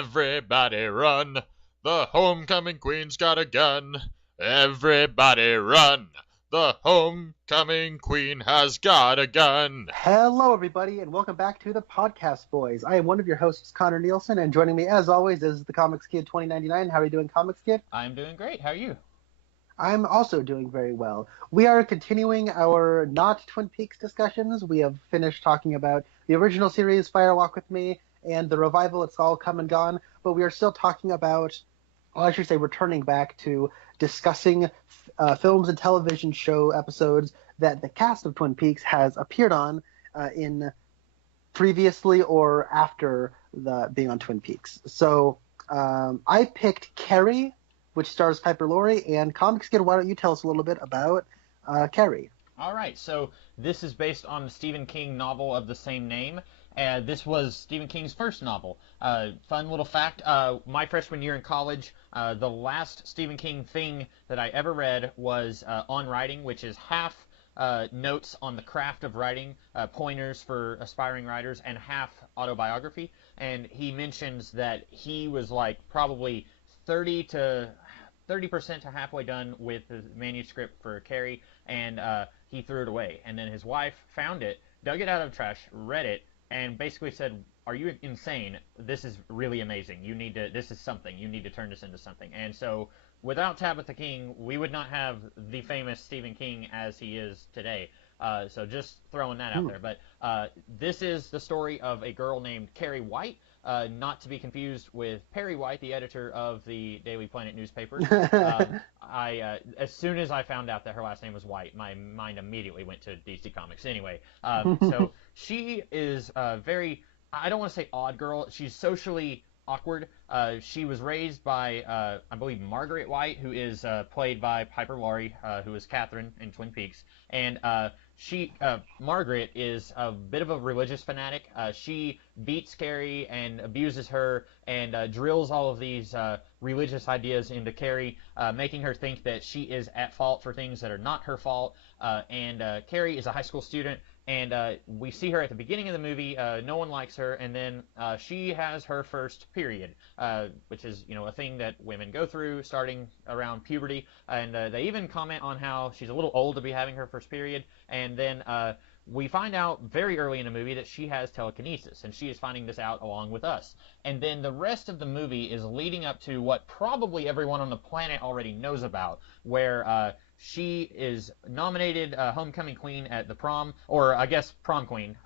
Everybody run! The homecoming queen's got a gun. Everybody run! The homecoming queen has got a gun. Hello, everybody, and welcome back to the Podcast Boys. I am one of your hosts, Connor Nielsen, and joining me, as always, is the Comics Kid 2099. How are you doing, Comics Kid? I'm doing great. How are you? I'm also doing very well. We are continuing our not Twin Peaks discussions. We have finished talking about the original series, Fire Walk with Me, and the revival, It's All Come and Gone, but we are still talking about, well, I should say, returning back to discussing films and television show episodes that the cast of Twin Peaks has appeared on in previously or after being on Twin Peaks. So I picked Carrie, which stars Piper Laurie, and Comics Kid, why don't you tell us a little bit about Carrie? All right, so this is based on the Stephen King novel of the same name. This was Stephen King's first novel. Fun little fact, my freshman year in college, the last Stephen King thing that I ever read was On Writing, which is half notes on the craft of writing, pointers for aspiring writers, and half autobiography. And he mentions that he was like probably 30% to halfway done with the manuscript for Carrie, and he threw it away. And then his wife found it, dug it out of the trash, read it, and basically said, "Are you insane? This is really amazing. This is something. You need to turn this into something." And so, without Tabitha King, we would not have the famous Stephen King as he is today. So just throwing that out there. But this is the story of a girl named Carrie White, not to be confused with Perry White, the editor of the Daily Planet newspaper. As soon as I found out that her last name was White, my mind immediately went to DC Comics. Anyway, so she is a very, I don't want to say odd girl. She's socially awkward. She was raised by, I believe, Margaret White, who is played by Piper Laurie, who is Catherine in Twin Peaks. And Margaret is a bit of a religious fanatic. She beats Carrie and abuses her and drills all of these religious ideas into Carrie, making her think that she is at fault for things that are not her fault. And Carrie is a high school student, and we see her at the beginning of the movie. No one likes her, and then she has her first period, which is, a thing that women go through starting around puberty. And they even comment on how she's a little old to be having her first period. And then we find out very early in the movie that she has telekinesis, and she is finding this out along with us. And then the rest of the movie is leading up to what probably everyone on the planet already knows about, where she is nominated homecoming queen at the prom, or I guess prom queen,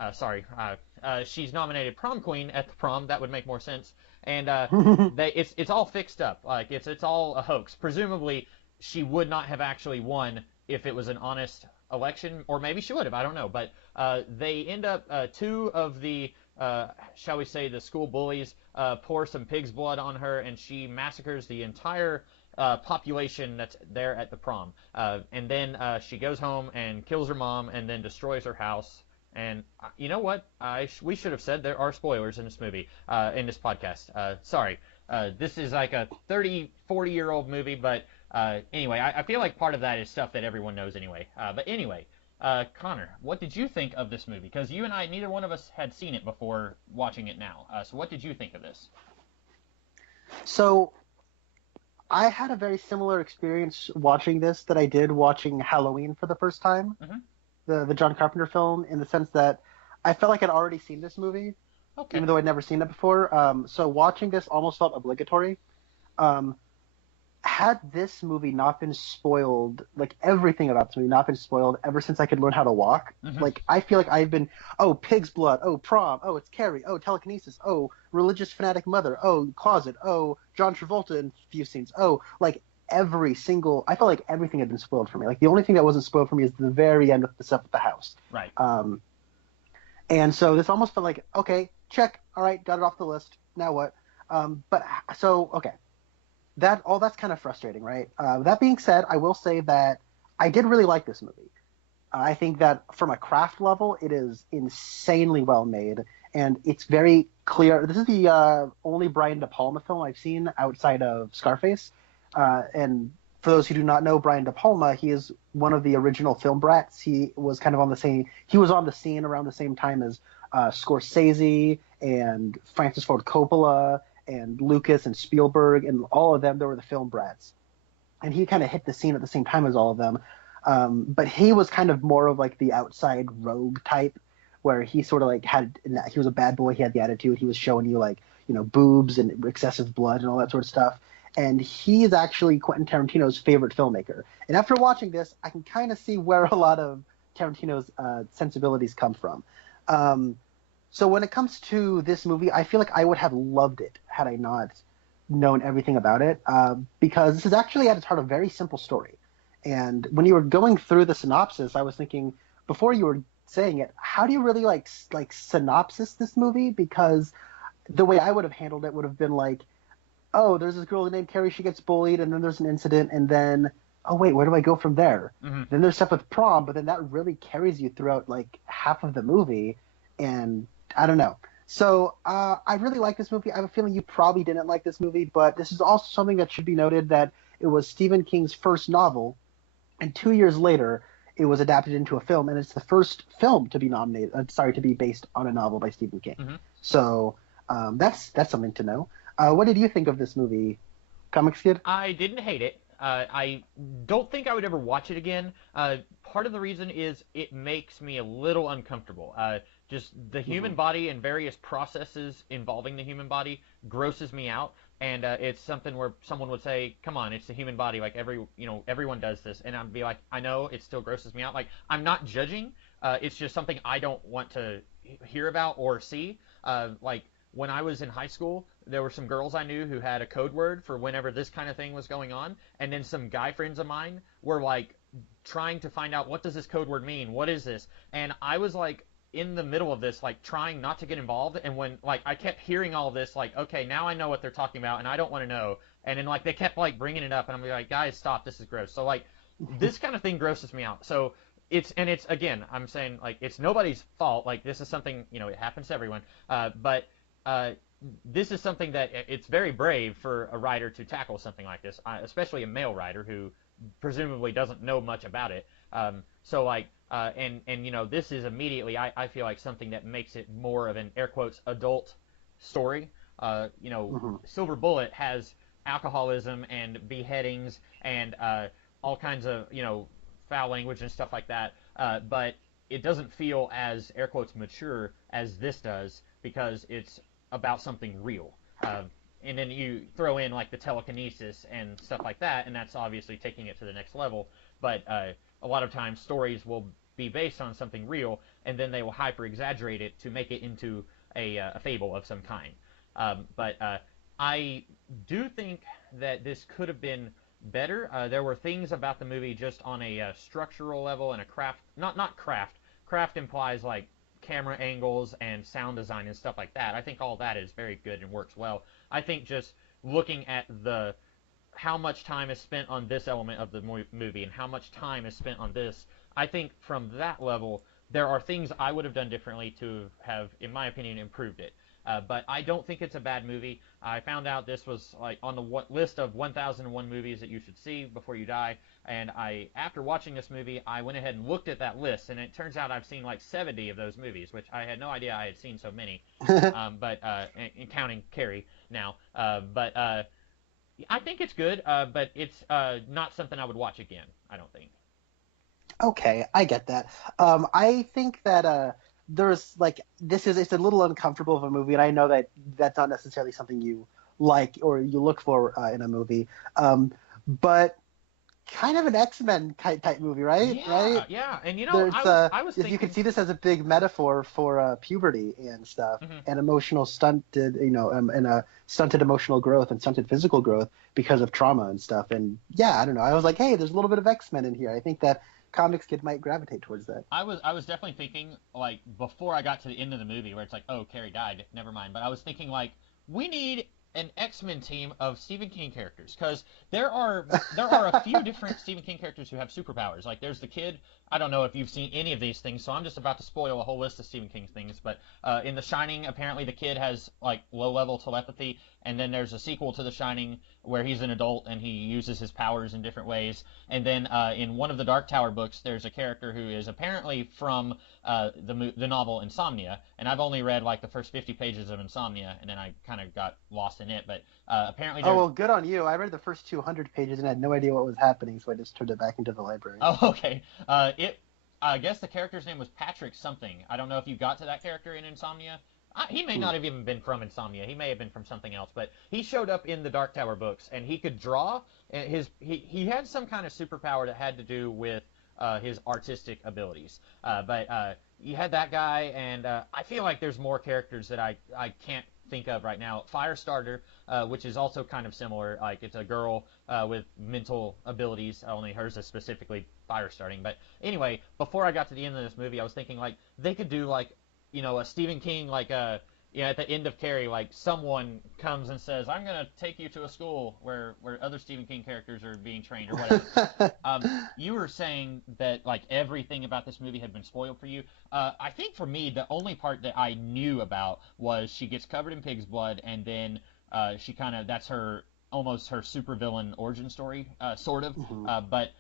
she's nominated prom queen at the prom. That would make more sense. And it's all fixed up. Like, it's all a hoax. Presumably, she would not have actually won if it was an honest election, or maybe she would have, I don't know. But they end up, two of the, shall we say, the school bullies pour some pig's blood on her, and she massacres the entire population that's there at the prom. And then she goes home and kills her mom and then destroys her house. And you know what? We should have said there are spoilers in this movie, in this podcast. Sorry. This is like a 30, 40-year-old movie, but anyway, I feel like part of that is stuff that everyone knows anyway. But anyway, Connor, what did you think of this movie? Because you and I, neither one of us had seen it before watching it now. So what did you think of this? So I had a very similar experience watching this that I did watching Halloween for the first time, the John Carpenter film, in the sense that I felt like I'd already seen this movie, even though I'd never seen it before. So watching this almost felt obligatory. Had this movie not been spoiled, like everything about this movie not been spoiled ever since I could learn how to walk, like I feel like I've been, oh, pig's blood, oh, prom, oh, it's Carrie, oh, telekinesis, oh, religious fanatic mother, oh, closet, oh, John Travolta in a few scenes, oh, like I felt like everything had been spoiled for me. Like the only thing that wasn't spoiled for me is the very end with the stuff at the house. Right. And so this almost felt like, okay, check, all right, got it off the list, now what? Okay. That's kind of frustrating, right? That being said, I will say that I did really like this movie. I think that from a craft level, it is insanely well made, and it's very clear. This is the only Brian De Palma film I've seen outside of Scarface. And for those who do not know Brian De Palma, he is one of the original film brats. He was kind of on the scene around the same time as Scorsese and Francis Ford Coppola and Lucas and Spielberg and all of them. They were the film brats, and he kind of hit the scene at the same time as all of them. But he was kind of more of like the outside rogue type, where he sort of like he was a bad boy. He had the attitude. He was showing you like, boobs and excessive blood and all that sort of stuff. And he is actually Quentin Tarantino's favorite filmmaker. And after watching this, I can kind of see where a lot of Tarantino's sensibilities come from. So when it comes to this movie, I feel like I would have loved it had I not known everything about it, because this is actually at its heart a very simple story. And when you were going through the synopsis, I was thinking, before you were saying it, how do you really like synopsis this movie? Because the way I would have handled it would have been like, oh, there's this girl named Carrie, she gets bullied, and then there's an incident, and then, oh wait, where do I go from there? Mm-hmm. Then there's stuff with prom, but then that really carries you throughout like half of the movie, and I don't know. So I really like this movie. I have a feeling you probably didn't like this movie, but this is also something that should be noted, that it was Stephen King's first novel, and 2 years later it was adapted into a film, and it's the first film to be to be based on a novel by Stephen King. Mm-hmm. So that's something to know. What did you think of this movie, Comics Kid? I didn't hate it. I don't think I would ever watch it again. Part of the reason is it makes me a little uncomfortable. Just the human body and various processes involving the human body grosses me out. And it's something where someone would say, come on, it's the human body. Like everyone does this. And I'd be like, I know, it still grosses me out. Like, I'm not judging. It's just something I don't want to hear about or see. Like, when I was in high school, there were some girls I knew who had a code word for whenever this kind of thing was going on, and then some guy friends of mine were like trying to find out, what does this code word mean? What is this? And I was like in the middle of this, like trying not to get involved, and when like I kept hearing all this, like, okay, now I know what they're talking about, and I don't want to know. And then like they kept like bringing it up, and I'm like, guys, stop, this is gross. So like this kind of thing grosses me out. So it's again, I'm saying like it's nobody's fault. Like this is something, it happens to everyone. But this is something that it's very brave for a writer to tackle something like this, especially a male writer who presumably doesn't know much about it. So like, this is immediately, I feel like something that makes it more of an air quotes adult story. Silver Bullet has alcoholism and beheadings and all kinds of foul language and stuff like that, but it doesn't feel as air quotes mature as this does, because it's about something real. And then you throw in like the telekinesis and stuff like that, and that's obviously taking it to the next level. But a lot of times stories will be based on something real, and then they will hyper exaggerate it to make it into a fable of some kind. But I do think that this could have been better. There were things about the movie just on a structural level and a craft, not craft. Craft implies like camera angles and sound design and stuff like that. I think all that is very good and works well. I think just looking at how much time is spent on this element of the movie and how much time is spent on this, I think from that level there are things I would have done differently to have, in my opinion, improved it. But I don't think it's a bad movie. I found out this was like on the list of 1001 movies that you should see before you die, and after watching this movie, I went ahead and looked at that list, and it turns out I've seen like 70 of those movies, which I had no idea I had seen so many, but counting Carrie now. But I think it's good, but it's not something I would watch again, I don't think. Okay, I get that. I think that there's like it's a little uncomfortable of a movie, and I know that that's not necessarily something you like or you look for in a movie, but kind of an X-Men type movie, right? Yeah, right? Yeah, and I was you thinking, could see this as a big metaphor for puberty and stuff, and emotional stunted, and stunted emotional growth and stunted physical growth because of trauma and stuff. And yeah, I don't know. I was like, hey, there's a little bit of X-Men in here. I think that Comics Kid might gravitate towards that. I was definitely thinking, like, before I got to the end of the movie where it's like, oh, Carrie died, never mind. But I was thinking, like, we need an X-Men team of Stephen King characters, because there are a few different Stephen King characters who have superpowers. Like, there's the kid. I don't know if you've seen any of these things, so I'm just about to spoil a whole list of Stephen King things. But in The Shining, apparently the kid has like low-level telepathy, and then there's a sequel to The Shining where he's an adult and he uses his powers in different ways. And then in one of the Dark Tower books, there's a character who is apparently from the novel Insomnia, and I've only read like the first 50 pages of Insomnia, and then I kind of got lost in it. But apparently, oh well, good on you. I read the first 200 pages and had no idea what was happening, so I just turned it back into the library. Oh, okay. I guess the character's name was Patrick something. I don't know if you got to that character in Insomnia. He may not have even been from Insomnia. He may have been from something else, but he showed up in the Dark Tower books, and he could draw. And he had some kind of superpower that had to do with his artistic abilities. But you had that guy, and I feel like there's more characters that I can't think of right now. Firestarter, which is also kind of similar. Like it's a girl with mental abilities. Only hers is specifically fire starting. But anyway, before I got to the end of this movie, I was thinking like they could do like a Stephen King like at the end of Carrie, like someone comes and says, "I'm gonna take you to a school where other Stephen King characters are being trained," or whatever. You were saying that like everything about this movie had been spoiled for you. I think for me, the only part that I knew about was she gets covered in pig's blood, and then she that's her almost her supervillain origin story, sort of. Mm-hmm. But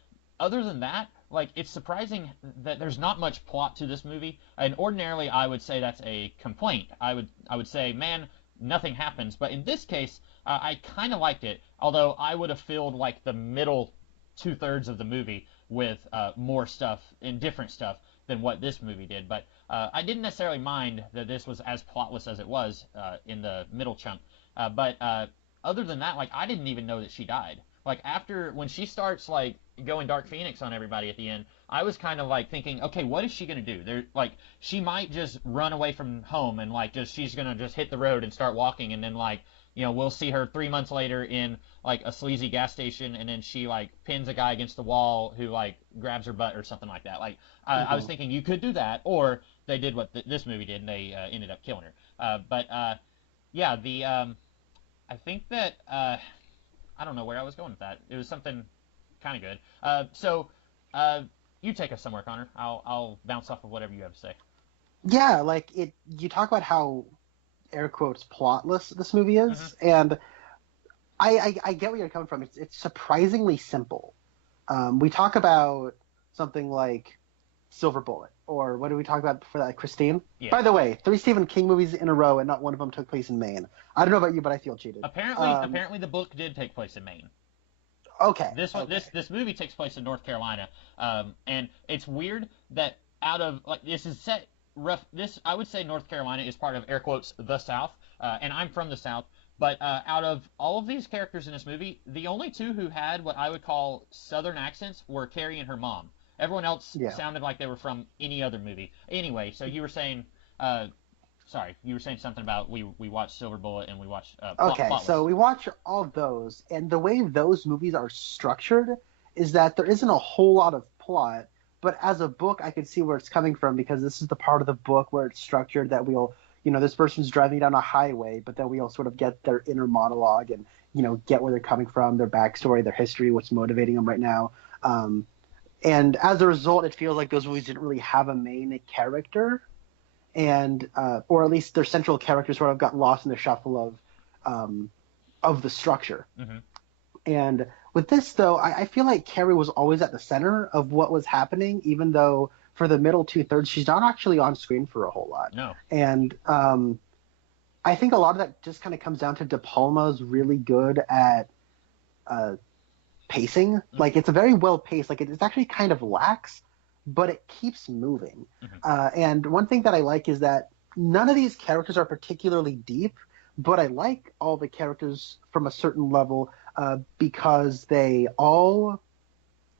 other than that, like it's surprising that there's not much plot to this movie. And ordinarily, I would say that's a complaint. I would say, man, nothing happens. But in this case, I kind of liked it. Although I would have filled like the middle 2/3 of the movie with more stuff and different stuff than what this movie did. But I didn't necessarily mind that this was as plotless as it was in the middle chunk. But other than that, like I didn't even know that she died. Like when she starts like going Dark Phoenix on everybody at the end, I was kind of like thinking, okay, what is she gonna do? She might just run away from home and like she's gonna just hit the road and start walking, and then like we'll see her 3 months later in like a sleazy gas station, and then she like pins a guy against the wall who like grabs her butt or something like that. Like I was thinking you could do that, or they did what this movie did and they ended up killing her. But yeah, I think that I don't know where I was going with that. It was something kind of good. So you take us somewhere, Connor. I'll bounce off of whatever you have to say. Yeah, like you talk about how air quotes plotless this movie is, and I get where you're coming from. It's surprisingly simple. We talk about something like Silver Bullet, or what did we talk about before that? Christine. Yeah. By the way, 3 Stephen King movies in a row, and not one of them took place in Maine. I don't know about you, but I feel cheated. Apparently, the book did take place in Maine. Okay. This movie takes place in North Carolina, and it's weird that out of like this is set rough. This I would say North Carolina is part of air quotes the South, and I'm from the South. But out of all of these characters in this movie, the only 2 who had what I would call Southern accents were Carrie and her mom. Everyone else sounded like they were from any other movie. Anyway, so you were saying, you were saying something about we watched Silver Bullet and we watched. Okay, Plotless. So we watch all of those, and the way those movies are structured is that there isn't a whole lot of plot, but as a book, I could see where it's coming from, because this is the part of the book where it's structured that we'll, this person's driving down a highway, but then we'll sort of get their inner monologue and, get where they're coming from, their backstory, their history, what's motivating them right now. And as a result, it feels like those movies didn't really have a main character, and or at least their central characters sort of got lost in the shuffle of the structure. Mm-hmm. And with this, though, I feel like Carrie was always at the center of what was happening, even though for the middle 2/3, she's not actually on screen for a whole lot. No. And I think a lot of that just kind of comes down to De Palma's really good at pacing. Like, it's a very well paced. Like, it's actually kind of lax, but it keeps moving. And one thing that I like is that none of these characters are particularly deep, but I like all the characters from a certain level because they all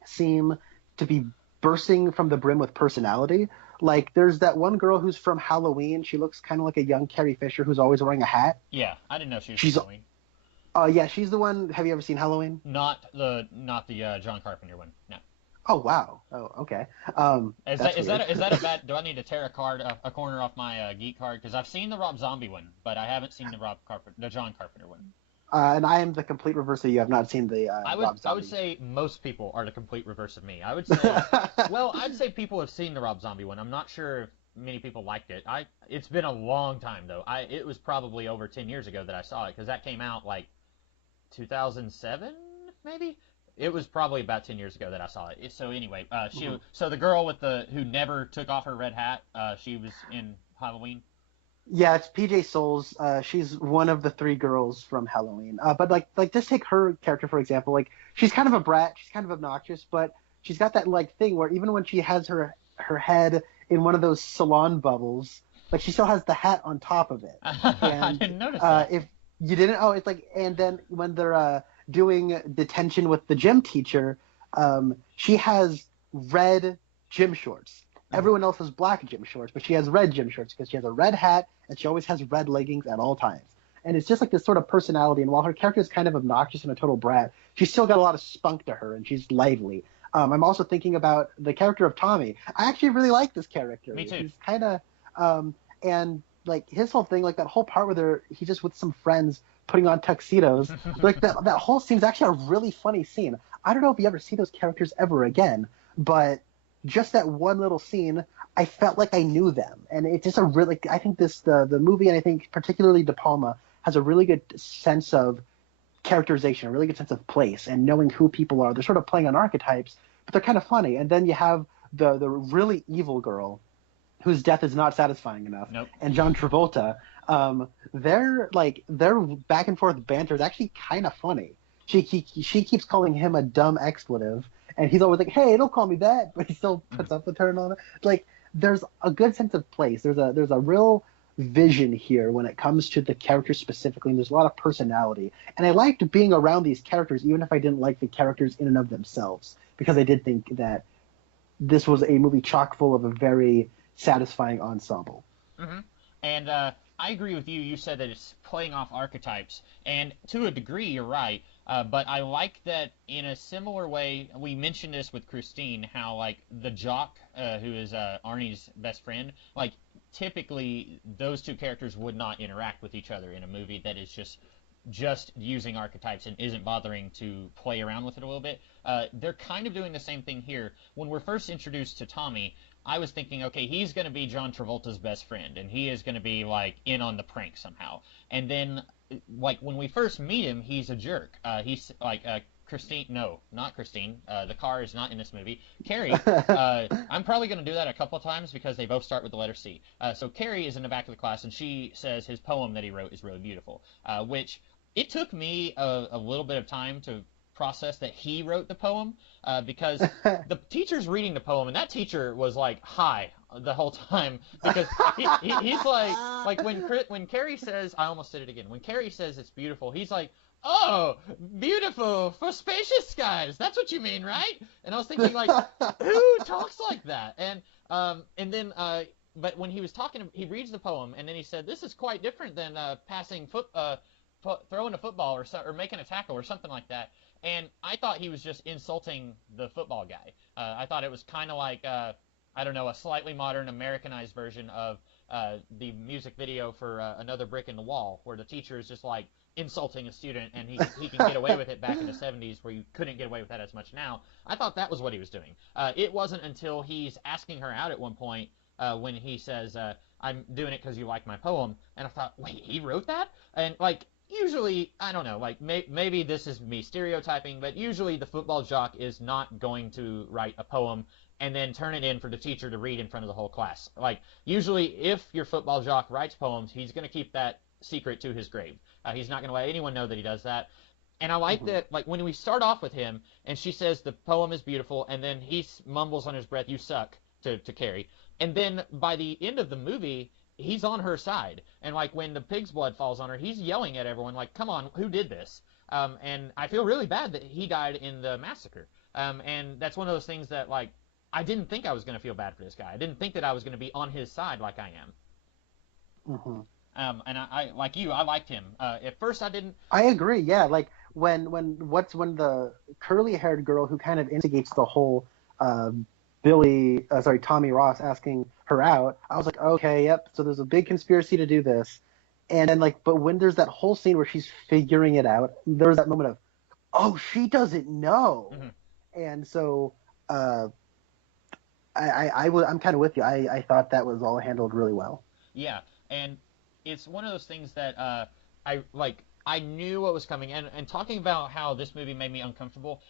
seem to be bursting from the brim with personality. Like, there's that one girl who's from Halloween. She looks kind of like a young Carrie Fisher who's always wearing a hat. Yeah, I didn't know she was from Halloween. Yeah, she's the one. Have you ever seen Halloween? Not the John Carpenter one. No. Oh wow. Oh okay. Is that a bad? Do I need to tear a corner off my geek card? Because I've seen the Rob Zombie one, but I haven't seen the John Carpenter one. And I am the complete reverse of you. I've not seen the Rob I would Zombie. say most people are the complete reverse of me. I would say, well, I'd say people have seen the Rob Zombie one. I'm not sure if many people liked it. It's been a long time though. It was probably over 10 years ago that I saw it because that came out like 2007 maybe. It was probably about 10 years ago that I saw it. So anyway, so the girl with the who never took off her red hat, she was in Halloween. Yeah, it's PJ Souls. She's one of the three girls from Halloween. But just take her character for example. Like she's kind of a brat. She's kind of obnoxious, but she's got that like thing where even when she has her head in one of those salon bubbles, like she still has the hat on top of it. I And didn't notice that. if you didn't, oh, it's like, and then when they're doing detention with the gym teacher, she has red gym shorts. Everyone else has black gym shorts, but she has red gym shorts because she has a red hat and she always has red leggings at all times. And it's just like this sort of personality. And while her character is kind of obnoxious and a total brat, she's still got a lot of spunk to her and she's lively. I'm also thinking about the character of Tommy. I actually really like this character. Me too. He's kind of, and like his whole thing, like that whole part where he's just with some friends putting on tuxedos, like that whole scene is actually a really funny scene. I don't know if you ever see those characters ever again, but just that one little scene, I felt like I knew them, and it's just a really. I think the movie, and I think particularly De Palma has a really good sense of characterization, a really good sense of place, and knowing who people are. They're sort of playing on archetypes, but they're kind of funny. And then you have the really evil girl, whose death is not satisfying enough, Nope. and John Travolta. Their back and forth banter is actually kind of funny. She keeps calling him a dumb expletive, and he's always like, "Hey, don't call me that," but he still puts up with her and all that. Like, there's a good sense of place. There's a real vision here when it comes to the characters specifically, and there's a lot of personality. And I liked being around these characters, even if I didn't like the characters in and of themselves, because I did think that this was a movie chock full of a very satisfying ensemble. Hmm. And I agree with you. You said that it's playing off archetypes, and to a degree, you're right. But I like that in a similar way. We mentioned this with Christine, how like the jock, who is Arnie's best friend, like typically those two characters would not interact with each other in a movie that is just using archetypes and isn't bothering to play around with it a little bit. They're kind of doing the same thing here. When we're first introduced to Tommy, I was thinking, okay, he's going to be John Travolta's best friend, and he is going to be like in on the prank somehow. And then, like when we first meet him, he's a jerk. He's like Christine. No, not Christine. The car is not in this movie. Carrie. I'm probably going to do that a couple of times because they both start with the letter C. So Carrie is in the back of the class, and she says his poem that he wrote is really beautiful, which it took me a little bit of time to process that he wrote the poem because the teacher's reading the poem and that teacher was like high the whole time because he's like when Carrie says, I almost did it again, when Carrie says it's beautiful, he's like, oh, beautiful for spacious skies, that's what you mean, right? And I was thinking, like, who talks like that? And then but when he was talking, he reads the poem and then he said, this is quite different than throwing a football or making a tackle or something like that. And I thought he was just insulting the football guy. I thought it was kind of like, I don't know, a slightly modern Americanized version of the music video for Another Brick in the Wall, where the teacher is just like insulting a student and he can get away with it back in the 70s where you couldn't get away with that as much now. I thought that was what he was doing. It wasn't until he's asking her out at one point when he says, I'm doing it because you like my poem. And I thought, wait, he wrote that? And like, usually, I don't know, like maybe this is me stereotyping, but usually the football jock is not going to write a poem and then turn it in for the teacher to read in front of the whole class. Like, usually if your football jock writes poems, he's going to keep that secret to his grave. He's not going to let anyone know that he does that. And I like that, like, when we start off with him, and she says the poem is beautiful, and then he mumbles on his breath, you suck, to Carrie. And then by the end of the movie, he's on her side. And like when the pig's blood falls on her, he's yelling at everyone like, come on, who did this? And I feel really bad that he died in the massacre. And that's one of those things that like, I didn't think I was going to feel bad for this guy. I didn't think that I was going to be on his side like I am. Mm-hmm. And I like you, I liked him. At first I didn't. I agree. Yeah, like when the curly-haired girl who kind of instigates the whole Tommy Ross asking her out, I was like, okay, yep. So there's a big conspiracy to do this, And then but when there's that whole scene where she's figuring it out, there's that moment of, oh, she doesn't know. Mm-hmm. And so uh, I'm kind of with you. I thought that was all handled really well. Yeah, and it's one of those things that I like. I knew what was coming, and talking about how this movie made me uncomfortable.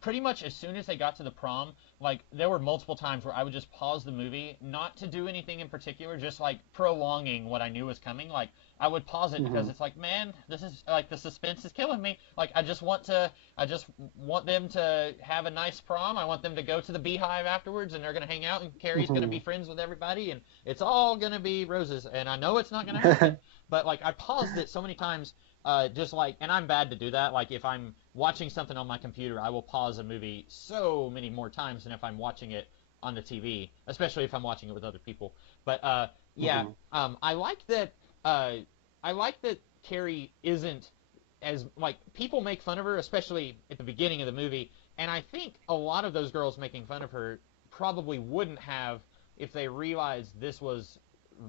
Pretty much as soon as they got to the prom, like there were multiple times where I would just pause the movie, not to do anything in particular, just like prolonging what I knew was coming. Like I would pause it because Mm-hmm. it's like, man, this is like the suspense is killing me. Like I just want them to have a nice prom. I want them to go to the Beehive afterwards, and they're gonna hang out, and Carrie's gonna Mm-hmm. be friends with everybody, and it's all gonna be roses. And I know it's not gonna happen, but like I paused it so many times just like, and I'm bad to do that. Like if I'm watching something on my computer, I will pause a movie so many more times than if I'm watching it on the TV, especially if I'm watching it with other people. But yeah, Mm-hmm. I like that. Uh, I like that Carrie isn't as like people make fun of her, especially at the beginning of the movie, and I think a lot of those girls making fun of her probably wouldn't have if they realized this was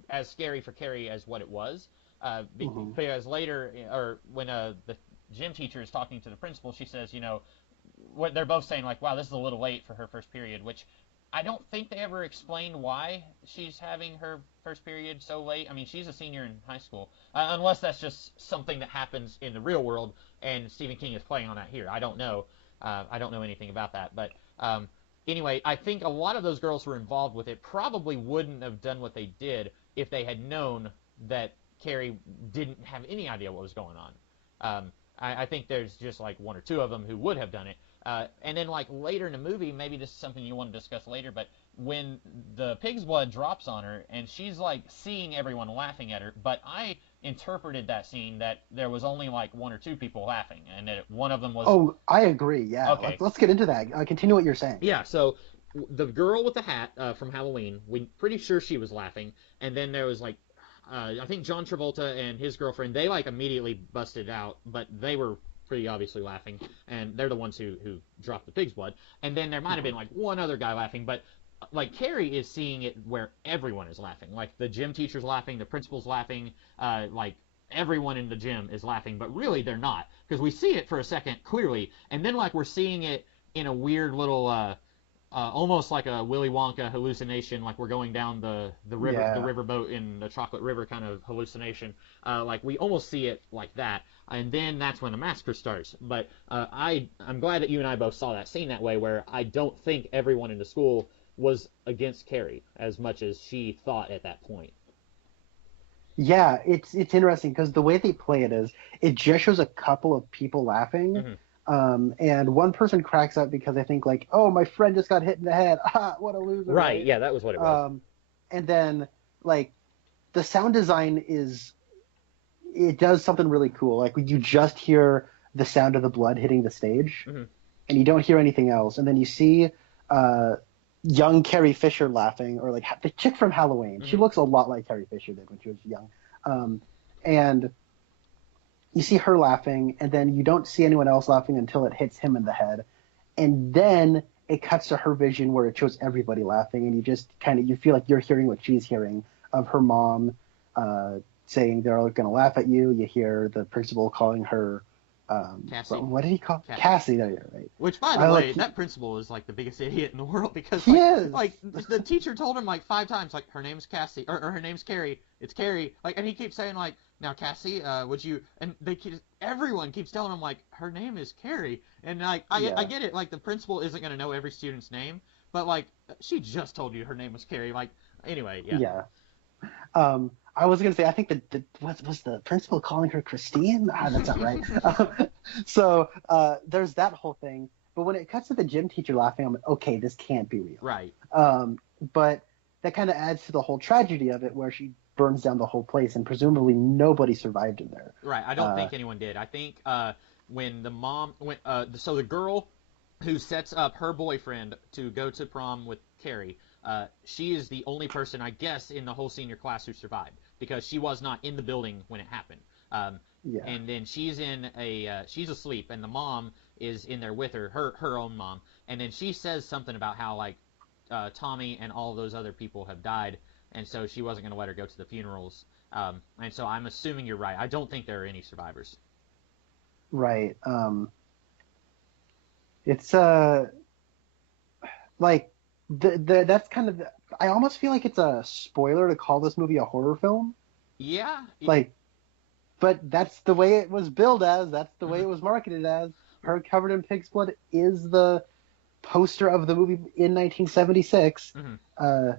as scary for Carrie as what it was. Mm-hmm. Because later, or when the gym teacher is talking to the principal, she says, you know, what they're both saying like, wow, this is a little late for her first period, which I don't think they ever explained why she's having her first period so late. I mean, she's a senior in high school, unless that's just something that happens in the real world, and Stephen King is playing on that here. I don't know. I don't know anything about that, but um, anyway, I think a lot of those girls who were involved with it probably wouldn't have done what they did if they had known that Carrie didn't have any idea what was going on. I think there's just like one or two of them who would have done it. And then like later in the movie, maybe this is something you want to discuss later, but when the pig's blood drops on her and she's like seeing everyone laughing at her, but I interpreted that scene that there was only like one or two people laughing, and that one of them was Oh, I agree. Yeah, okay. let's get into that. Continue what you're saying. Yeah, so the girl with the hat from Halloween, we pretty sure she was laughing, and then there was like I think John Travolta and his girlfriend, they like immediately busted out, but they were pretty obviously laughing, and they're the ones who dropped the pig's blood. And then there might have Mm-hmm. been like one other guy laughing, but like Carrie is seeing it where everyone is laughing. Like the gym teacher's laughing, the principal's laughing, like everyone in the gym is laughing, but really they're not because we see it for a second clearly, and then like we're seeing it in a weird little almost like a Willy Wonka hallucination, like we're going down the Yeah. riverboat in the Chocolate River kind of hallucination. Like we almost see it like that, and then that's when the massacre starts. But I'm glad that you and I both saw that scene that way, where I don't think everyone in the school was against Carrie as much as she thought at that point. Yeah, it's interesting because the way they play it is it just shows a couple of people laughing, Hmm. and one person cracks up because I think like, oh, my friend just got hit in the head. Ah, what a loser, Right? right? Yeah, that was what it was. Um, and then like the sound design is it does something really cool. Like you just hear the sound of the blood hitting the stage, Hmm. and you don't hear anything else, and then you see uh, young Carrie Fisher laughing, or like the chick from Halloween. She Hmm. looks a lot like Carrie Fisher did when she was young. And you see her laughing, and then you don't see anyone else laughing until it hits him in the head, and then it cuts to her vision where it shows everybody laughing, and you just kind of you feel like you're hearing what she's hearing of her mom uh, saying they're all going to laugh at you. You hear the principal calling her. Cassie. What did he call Cassie. Cassie? There you're right. Which, by the I way, like that principal is like the biggest idiot in the world because he is. like the teacher told him like 5 times like her name's Cassie or her name's Carrie. It's Carrie. Like, and he keeps saying like, now Cassie, would you? And everyone keeps telling him like her name is Carrie. And like I Yeah. get it. Like the principal isn't gonna know every student's name, but like she just told you her name was Carrie. Like anyway, yeah. Yeah. I was gonna say I think that was the principal calling her Christine. Ah, that's not right. So there's that whole thing. But when it cuts to the gym teacher laughing, I'm like, okay, this can't be real. Right. But that kind of adds to the whole tragedy of it, where she burns down the whole place, and presumably nobody survived in there. Right. I don't think anyone did. I think when the mom when so the girl who sets up her boyfriend to go to prom with Carrie, she is the only person I guess in the whole senior class who survived because she was not in the building when it happened. Yeah. And then she's asleep, and the mom is in there with her own mom, and then she says something about how like Tommy and all those other people have died, and so she wasn't going to let her go to the funerals. And so I'm assuming you're right. I don't think there are any survivors. Right. It's like that's kind of I almost feel like it's a spoiler to call this movie a horror film. Yeah. Like, but that's the way it was billed as. That's the way Mhm. it was marketed as. Her covered in pig's blood is the poster of the movie in 1976. Mhm. Uh,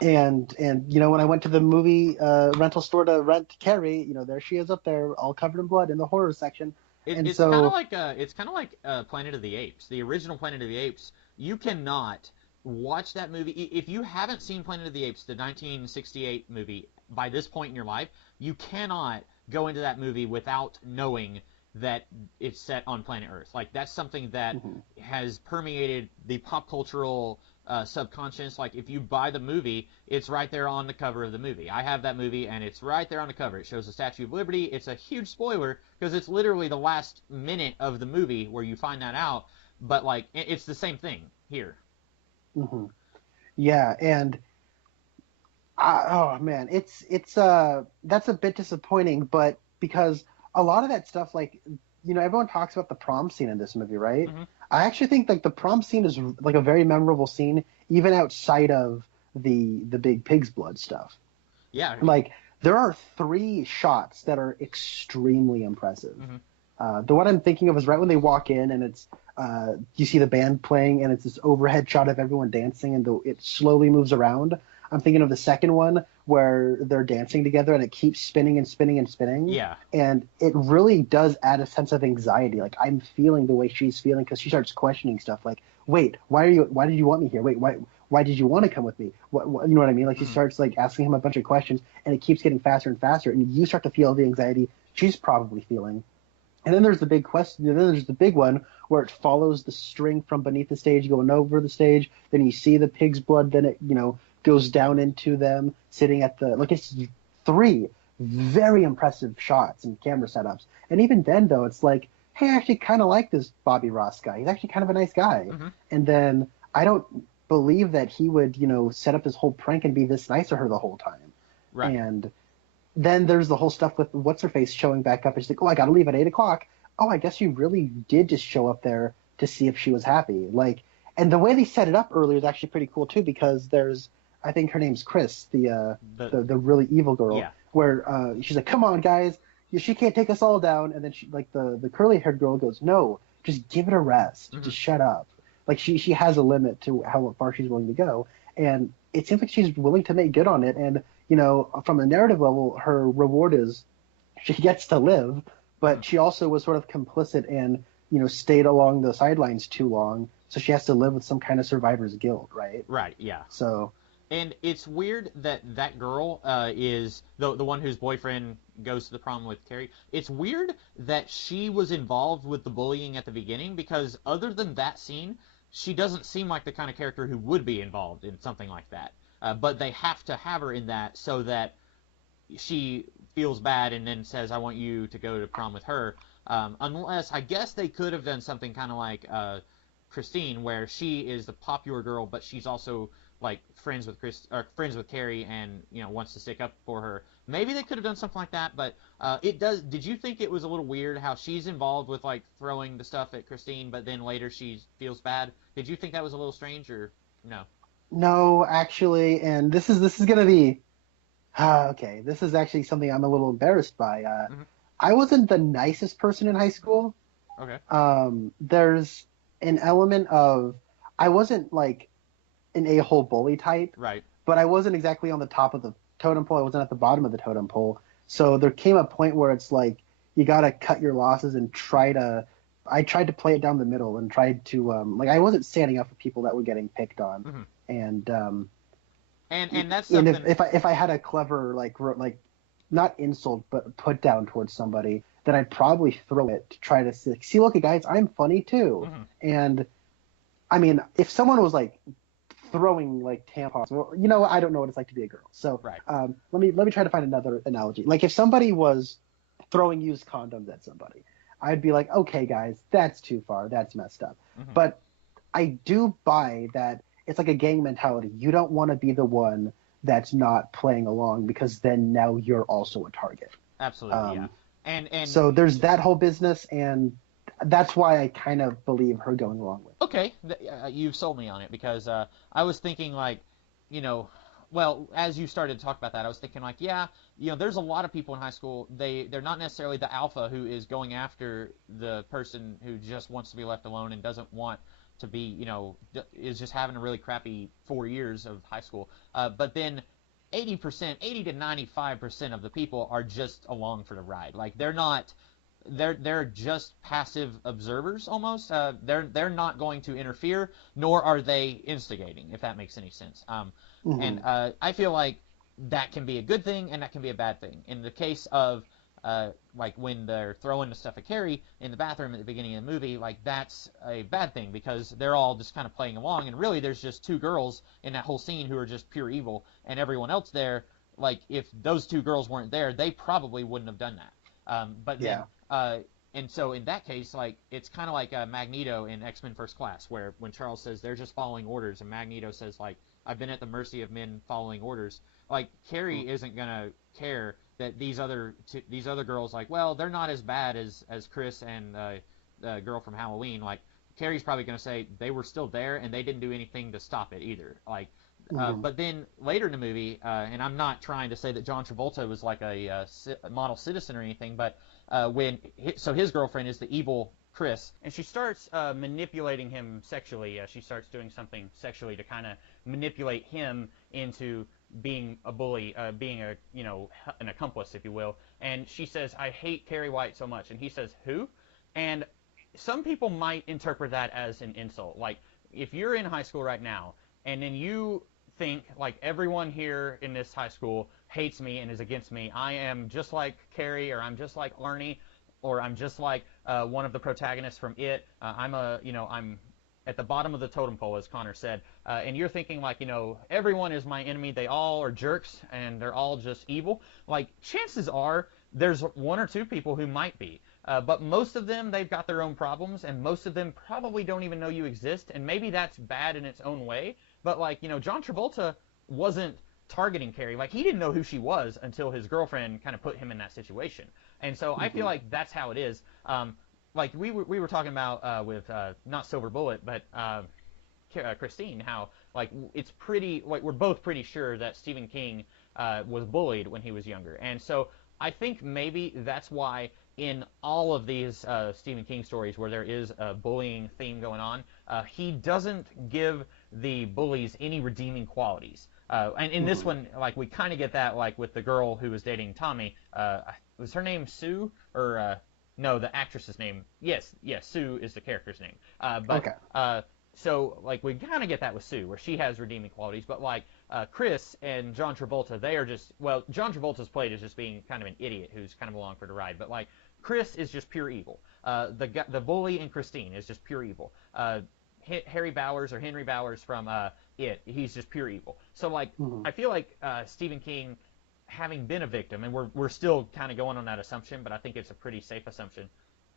and you know, when I went to the movie rental store to rent Carrie, you know, there she is up there, all covered in blood in the horror section. It, And it's kind of so, like Planet of the Apes, the original Planet of the Apes. You cannot watch that movie if you haven't seen Planet of the Apes, the 1968 movie. By this point in your life, you cannot go into that movie without knowing that it's set on planet Earth. Like that's something that mhm, has permeated the pop cultural subconscious. Like if you buy the movie, it's right there on the cover of the movie. I have that movie, and it's right there on the cover. It shows the Statue of Liberty. It's a huge spoiler because it's literally the last minute of the movie where you find that out. But like it's the same thing here. mhm. Yeah, and oh man, it's that's a bit disappointing, but because a lot of that stuff, like, you know, everyone talks about the prom scene in this movie, right? Hmm. I actually think like the prom scene is like a very memorable scene, even outside of the big pig's blood stuff. Yeah. Like there are three shots that are extremely impressive. Hmm. The one I'm thinking of is right when they walk in, and it's you see the band playing, and it's this overhead shot of everyone dancing, and it slowly moves around. I'm thinking of the second one where they're dancing together, and it keeps spinning and spinning and spinning, Yeah. and it really does add a sense of anxiety. Like I'm feeling the way she's feeling because she starts questioning stuff. Like, wait, why did you want me here? Wait, why did you want to come with me? You know what I mean? Like she Hmm. starts like asking him a bunch of questions, and it keeps getting faster and faster, and you start to feel the anxiety she's probably feeling. And then there's the big question. And then there's the big one where it follows the string from beneath the stage going over the stage. Then you see the pig's blood. Then it, you know, goes down into them sitting at the like. It's three very impressive shots and camera setups. And even then, though, it's like, hey, I actually kind of like this Bobby Ross guy. He's actually kind of a nice guy. Hmm. And then I don't believe that he would, you know, set up this whole prank and be this nice to her the whole time. Right. And then there's the whole stuff with what's her face showing back up. And she's like, oh, I got to leave at 8 o'clock. Oh, I guess you really did just show up there to see if she was happy. Like, and the way they set it up earlier is actually pretty cool too, because there's, I think her name's Chris, the really evil girl, Yeah. where she's like, come on, guys, she can't take us all down. And then she, like the curly haired girl goes, no, just give it a rest, Hmm. just shut up. Like she has a limit to how far she's willing to go, and it seems like she's willing to make good on it. And you know, from a narrative level, her reward is she gets to live, Hmm. but she also was sort of complicit and, you know, stayed along the sidelines too long, so she has to live with some kind of survivor's guilt, right? Right. Yeah. So, And it's weird that that girl is the one whose boyfriend goes to the prom with Carrie. It's weird that she was involved with the bullying at the beginning because other than that scene, she doesn't seem like the kind of character who would be involved in something like that. But they have to have her in that so that she feels bad and then says, "I want you to go to prom with her." Unless I guess they could have done something kind of like Christine, where she is the popular girl, but she's also like friends with friends with Carrie, and you know wants to stick up for her. Maybe they could have done something like that, but it does. Did you think it was a little weird how she's involved with like throwing the stuff at Christine, but then later she feels bad? Did you think that was a little strange, or no? no, actually, and this is gonna be okay. This is actually something I'm a little embarrassed by. Hmm. I wasn't the nicest person in high school. Okay. There's an element of I wasn't like an a-hole bully type, Right. but I wasn't exactly on the top of the totem pole. I wasn't at the bottom of the totem pole. So there came a point where it's like you gotta cut your losses and try to. I tried to play it down the middle and tried to like I wasn't standing up for people that were getting picked on, Hmm. and And that's and something. if I had a clever like not insult but put down towards somebody, then I'd probably throw it to try to see look at guys, I'm funny too. Mhm. And I mean, if someone was like throwing like tampons, well, you know, I don't know what it's like to be a girl. So Right. let me try to find another analogy. Like if somebody was throwing used condoms at somebody, I'd be like, okay, guys, that's too far. That's messed up. Mhm. But I do buy that it's like a gang mentality. You don't want to be the one that's not playing along, because then now you're also a target. Absolutely, yeah. And So there's that whole business, and that's why I kind of believe her going along with it. okay, you've sold me on it because I was thinking like, you know, well, as you started to talk about that, I was thinking like, yeah, there's a lot of people in high school. They're not necessarily the alpha who is going after the person who just wants to be left alone and doesn't want to be, is just having a really crappy 4 years of high school. But then 80%, 80 to 95% of the people are just along for the ride. Like they're just passive observers almost. They're not going to interfere, nor are they instigating, if that makes any sense. And I feel like that can be a good thing and that can be a bad thing. In the case of like when they're throwing the stuff at Carrie in the bathroom at the beginning of the movie, like that's a bad thing because they're all just kind of playing along, and really there's just two girls in that whole scene who are just pure evil, and everyone else there, like if those two girls weren't there, they probably wouldn't have done that. But then, and so in that case, like it's kind of like Magneto in X-Men First Class, where when Charles says they're just following orders, and Magneto says like I've been at the mercy of men following orders. Like Carrie isn't gonna care that these other girls, like, well, they're not as bad as Chris and the girl from Halloween. Like Carrie's probably gonna say they were still there and they didn't do anything to stop it either. Like. But then later in the movie, and I'm not trying to say that John Travolta was like a model citizen or anything, but so his girlfriend is the evil Chris, and she starts manipulating him sexually. She starts doing something sexually to kind of manipulate him into being a bully, being an accomplice, if you will. And she says, "I hate Carrie White so much," and he says, "Who?" And some people might interpret that as an insult. Like if you're in high school right now, and then you think like everyone here in this high school hates me and is against me. I am just like Carrie, or I'm just like Arnie, or I'm just like one of the protagonists from It. I'm at the bottom of the totem pole, as Connor said. And you're thinking like, everyone is my enemy. They all are jerks and they're all just evil. Like chances are there's one or two people who might be. But most of them, they've got their own problems, and most of them probably don't even know you exist, and maybe that's bad in its own way. But, like, John Travolta wasn't targeting Carrie. Like, he didn't know who she was until his girlfriend kind of put him in that situation. And so I feel like that's how it is. Like, we were talking about with, not Silver Bullet, but Christine, how, like, it's pretty, like, we're both pretty sure that Stephen King was bullied when he was younger. And so I think maybe that's why in all of these Stephen King stories where there is a bullying theme going on, he doesn't give the bullies any redeeming qualities. And in this one, like, we kind of get that, like, with the girl who was dating Tommy. Was her name Sue? Or, no, the actress's name. Yes, Sue is the character's name. So, like, we kind of get that with Sue, where she has redeeming qualities. But, like, Chris and John Travolta, they are just, well, John Travolta's played as just being kind of an idiot who's kind of along for the ride. But, like, Chris is just pure evil. The bully in Christine is just pure evil. Henry Bowers from It, he's just pure evil. So, like, I feel like Stephen King, having been a victim, and we're still kind of going on that assumption, but I think it's a pretty safe assumption.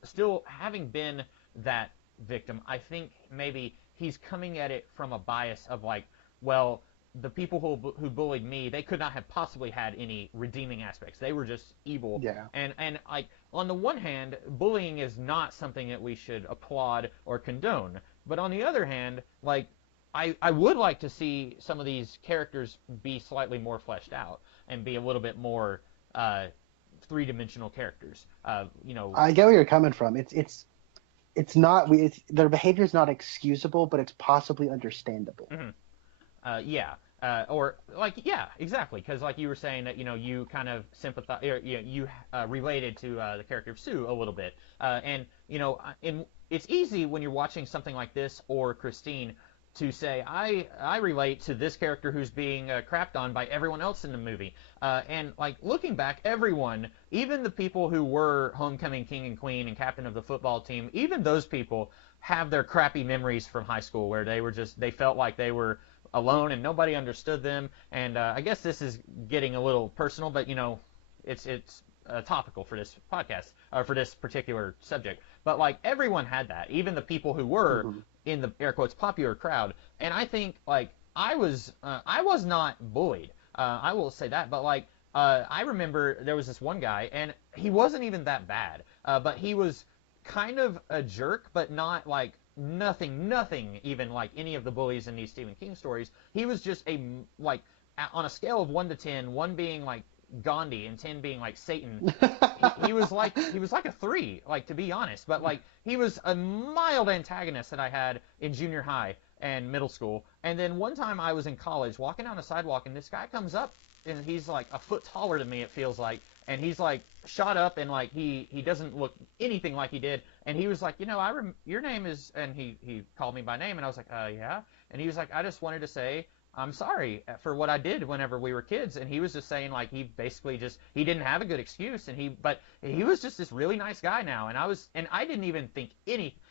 Still, having been that victim, I think maybe he's coming at it from a bias of like, well, the people who bullied me, they could not have possibly had any redeeming aspects. They were just evil. Yeah. And like, on the one hand, bullying is not something that we should applaud or condone. But on the other hand, like, I would like to see some of these characters be slightly more fleshed out and be a little bit more three-dimensional characters. I get where you're coming from. It's not their behavior is not excusable, but it's possibly understandable. Or like, yeah, exactly, because like you were saying that you kind of sympathize, or you related to the character of Sue a little bit, and it's easy when you're watching something like this or Christine to say I relate to this character who's being crapped on by everyone else in the movie, and like looking back, everyone, even the people who were homecoming king and queen and captain of the football team, even those people have their crappy memories from high school where they felt like they were alone and nobody understood them. And I guess this is getting a little personal, but it's topical for this podcast, for this particular subject. But like everyone had that, even the people who were in the air quotes popular crowd. And I think like I was not bullied, I will say that. But like, I remember there was this one guy, and he wasn't even that bad, but he was kind of a jerk, but not like nothing even like any of the bullies in these Stephen King stories. He was just like on a scale of 1 to 10, 1 being like Gandhi and 10 being like Satan. He was like a 3, like, to be honest. But like, he was a mild antagonist that I had in junior high and middle school. And then one time I was in college walking down a sidewalk, and this guy comes up, and he's like a foot taller than me, it feels like, and he's like shot up, and like he doesn't look anything like he did. And he was like, your name is, and he called me by name, and I was like, yeah. And he was like, I just wanted to say I'm sorry for what I did whenever we were kids. And he was just saying, like, he basically he didn't have a good excuse, but he was just this really nice guy now. And I didn't even think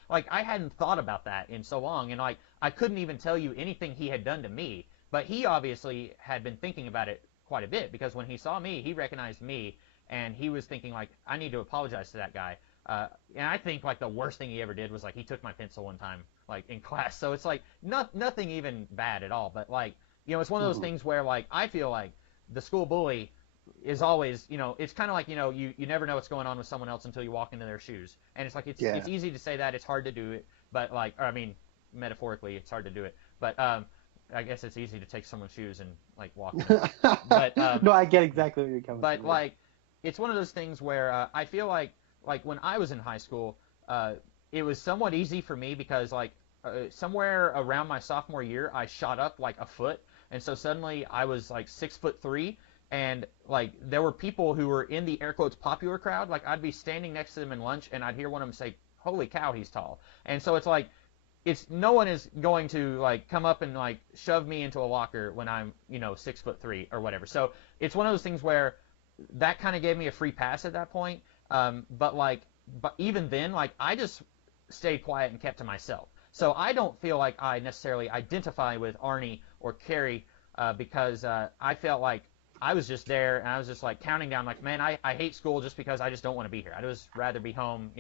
like, I hadn't thought about that in so long, and like, I couldn't even tell you anything he had done to me, but he obviously had been thinking about it quite a bit, because when he saw me, he recognized me, and he was thinking, like, I need to apologize to that guy. And I think, like, the worst thing he ever did was, like, he took my pencil one time, like, in class. So it's like nothing even bad at all, but like, it's one of those things where, like, I feel like the school bully is always, it's kind of like, you never know what's going on with someone else until you walk into their shoes. And it's like, it's easy to say that, it's hard to do it, but like, or I mean, metaphorically, it's hard to do it, but I guess it's easy to take someone's shoes and like walk in them. But no, I get exactly where you're coming from. But like, it's one of those things where I feel like when I was in high school, it was somewhat easy for me, because like somewhere around my sophomore year, I shot up like a foot, and so suddenly I was like 6'3", and like, there were people who were in the air quotes popular crowd. Like, I'd be standing next to them in lunch, and I'd hear one of them say, "Holy cow, he's tall." And so it's like, no one is going to like come up and like shove me into a locker when I'm 6'3" or whatever. So it's one of those things where that kind of gave me a free pass at that point. But even then, like, I just stayed quiet and kept to myself. So I don't feel like I necessarily identify with Arnie or Carrie, because I felt like I was just there, and I was just like counting down, like, man, I hate school just because I just don't want to be here. I'd just rather be home,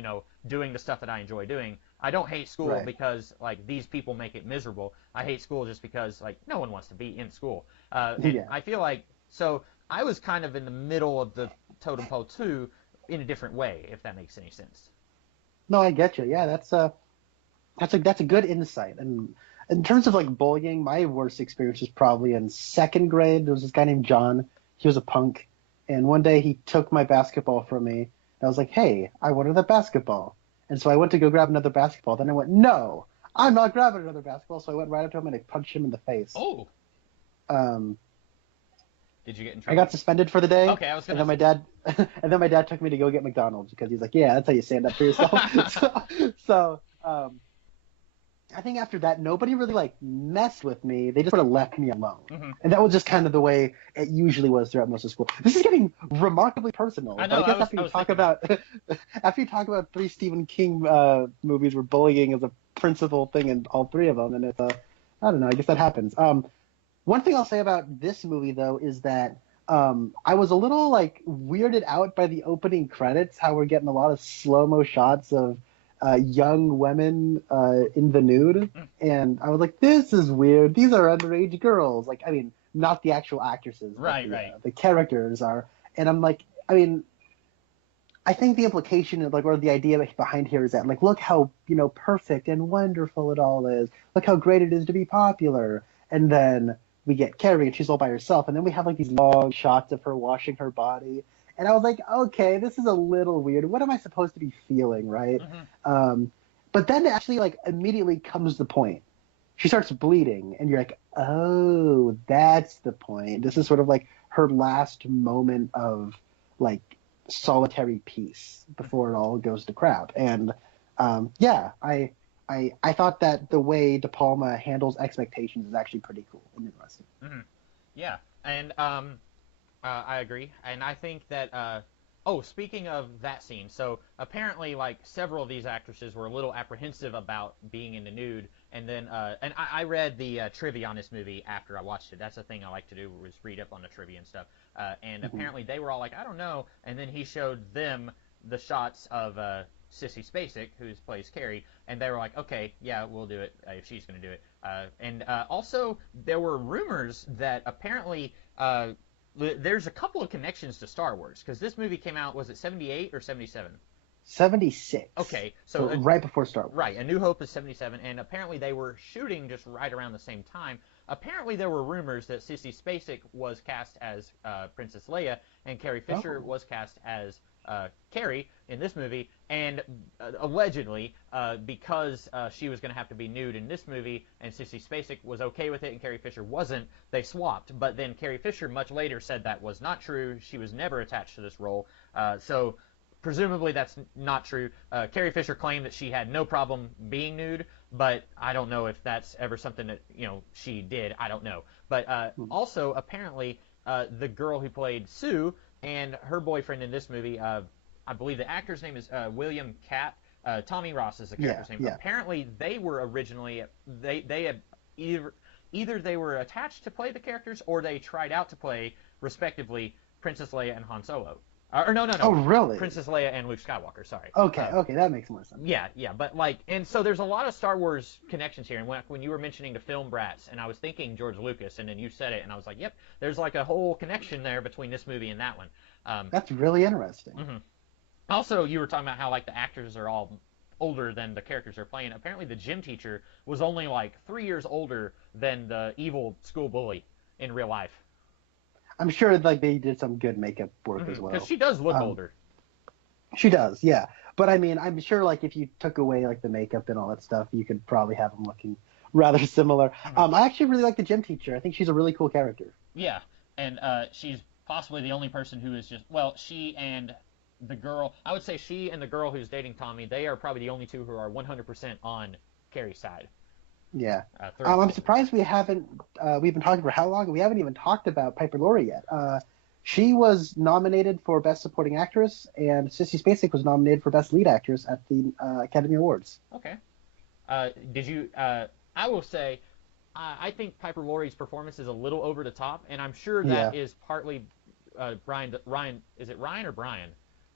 doing the stuff that I enjoy doing. I don't hate school because like these people make it miserable. I hate school just because like no one wants to be in school. And I feel like, so I was kind of in the middle of the totem pole too, in a different way, if that makes any sense. No, I get you. Yeah, that's a good insight. And in terms of like bullying, my worst experience was probably in second grade. There was this guy named John. He was a punk, and one day he took my basketball from me. And I was like, "Hey, I wanted that basketball." And so I went to go grab another basketball. Then I went, "No, I'm not grabbing another basketball." So I went right up to him and I punched him in the face. Oh. Did you get in trouble? I got suspended for the day. Okay, I was gonna. And then my dad took me to go get McDonald's, because he's like, "Yeah, that's how you stand up for yourself." so I think after that, nobody really like messed with me. They just sort of left me alone. Mm-hmm. And that was just kind of the way it usually was throughout most of school. This is getting remarkably personal. I know. But I guess after you talk about 3 Stephen King movies where bullying is a principal thing in all 3 of them, and it's I don't know. I guess that happens. One thing I'll say about this movie though is that I was a little like weirded out by the opening credits. How we're getting a lot of slow-mo shots of young women in the nude, and I was like, this is weird. These are underage girls. Like, I mean, not the actual actresses, right? The characters are. And I'm like, I mean, I think the implication of, like, or the idea behind here is that, like, look how perfect and wonderful it all is. Look how great it is to be popular. And then we get Carrie, and she's all by herself, and then we have like these long shots of her washing her body. And I was like, okay, this is a little weird. What am I supposed to be feeling, right? Mm-hmm. But then actually, like, immediately comes the point. She starts bleeding, and you're like, oh, that's the point. This is sort of like her last moment of, like, solitary peace before it all goes to crap. And, I thought that the way De Palma handles expectations is actually pretty cool and interesting. Mm-hmm. Yeah, and I agree, and I think that. Speaking of that scene, so apparently, like, several of these actresses were a little apprehensive about being in the nude, and then, and I read the trivia on this movie after I watched it. That's the thing I like to do, was read up on the trivia and stuff. And apparently they were all like, I don't know, and then he showed them the shots of Sissy Spacek, who plays Carrie, and they were like, okay, yeah, we'll do it if she's going to do it. And also, there were rumors that apparently there's a couple of connections to Star Wars, because this movie came out, was it 78 or 77? 76. Okay, so right before Star Wars. Right, A New Hope is 77, and apparently they were shooting just right around the same time. Apparently there were rumors that Sissy Spacek was cast as Princess Leia, and Carrie Fisher was cast as Carrie in this movie, and allegedly, because she was going to have to be nude in this movie, and Sissy Spacek was okay with it, and Carrie Fisher wasn't, they swapped. But then Carrie Fisher much later said that was not true. She was never attached to this role. So presumably that's not true. Carrie Fisher claimed that she had no problem being nude, but I don't know if that's ever something that, she did. I don't know. But also, apparently, the girl who played Sue and her boyfriend in this movie, I believe the actor's name is William Catt. Tommy Ross is the character's name. Yeah. Apparently, they were originally, they had either they were attached to play the characters, or they tried out to play, respectively, Princess Leia and Han Solo. Or no. Oh, really? Princess Leia and Luke Skywalker, sorry. Okay, that makes more sense. Yeah, but and so there's a lot of Star Wars connections here, and when you were mentioning the film brats, and I was thinking George Lucas, and then you said it, and I was like, yep, there's like a whole connection there between this movie and that one. That's really interesting. Mm-hmm. Also, you were talking about how, like, the actors are all older than the characters they're playing. Apparently the gym teacher was only, like, 3 years older than the evil school bully in real life. I'm sure like they did some good makeup work as well. Because she does look older. She does, yeah. But I mean, I'm sure like if you took away like the makeup and all that stuff, you could probably have them looking rather similar. I actually really like the gym teacher. I think she's a really cool character. Yeah, and she's possibly the only person who is just, well, she and the girl, I would say she and the girl who's dating Tommy, they are probably the only two who are 100% on Carrie's side. Yeah. I'm surprised we've been talking for how long? We haven't even talked about Piper Laurie yet. She was nominated for Best Supporting Actress, and Sissy Spacek was nominated for Best Lead Actress at the Academy Awards. Okay. Did you, I will say, I think Piper Laurie's performance is a little over the top, and I'm sure that is partly Ryan, is it Ryan or Brian?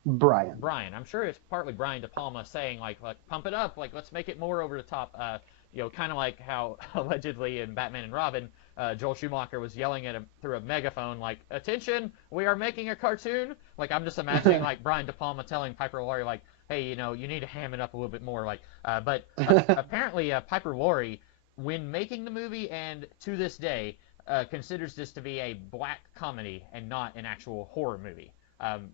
Brian. I'm sure it's partly Brian De Palma saying, like pump it up, like, let's make it more over the top. Kind of like how allegedly in Batman and Robin, Joel Schumacher was yelling at him through a megaphone, like, attention, we are making a cartoon. Like, I'm just imagining, like, Brian De Palma telling Piper Laurie, like, hey, you need to ham it up a little bit more. Like, but apparently Piper Laurie, when making the movie and to this day, considers this to be a black comedy and not an actual horror movie.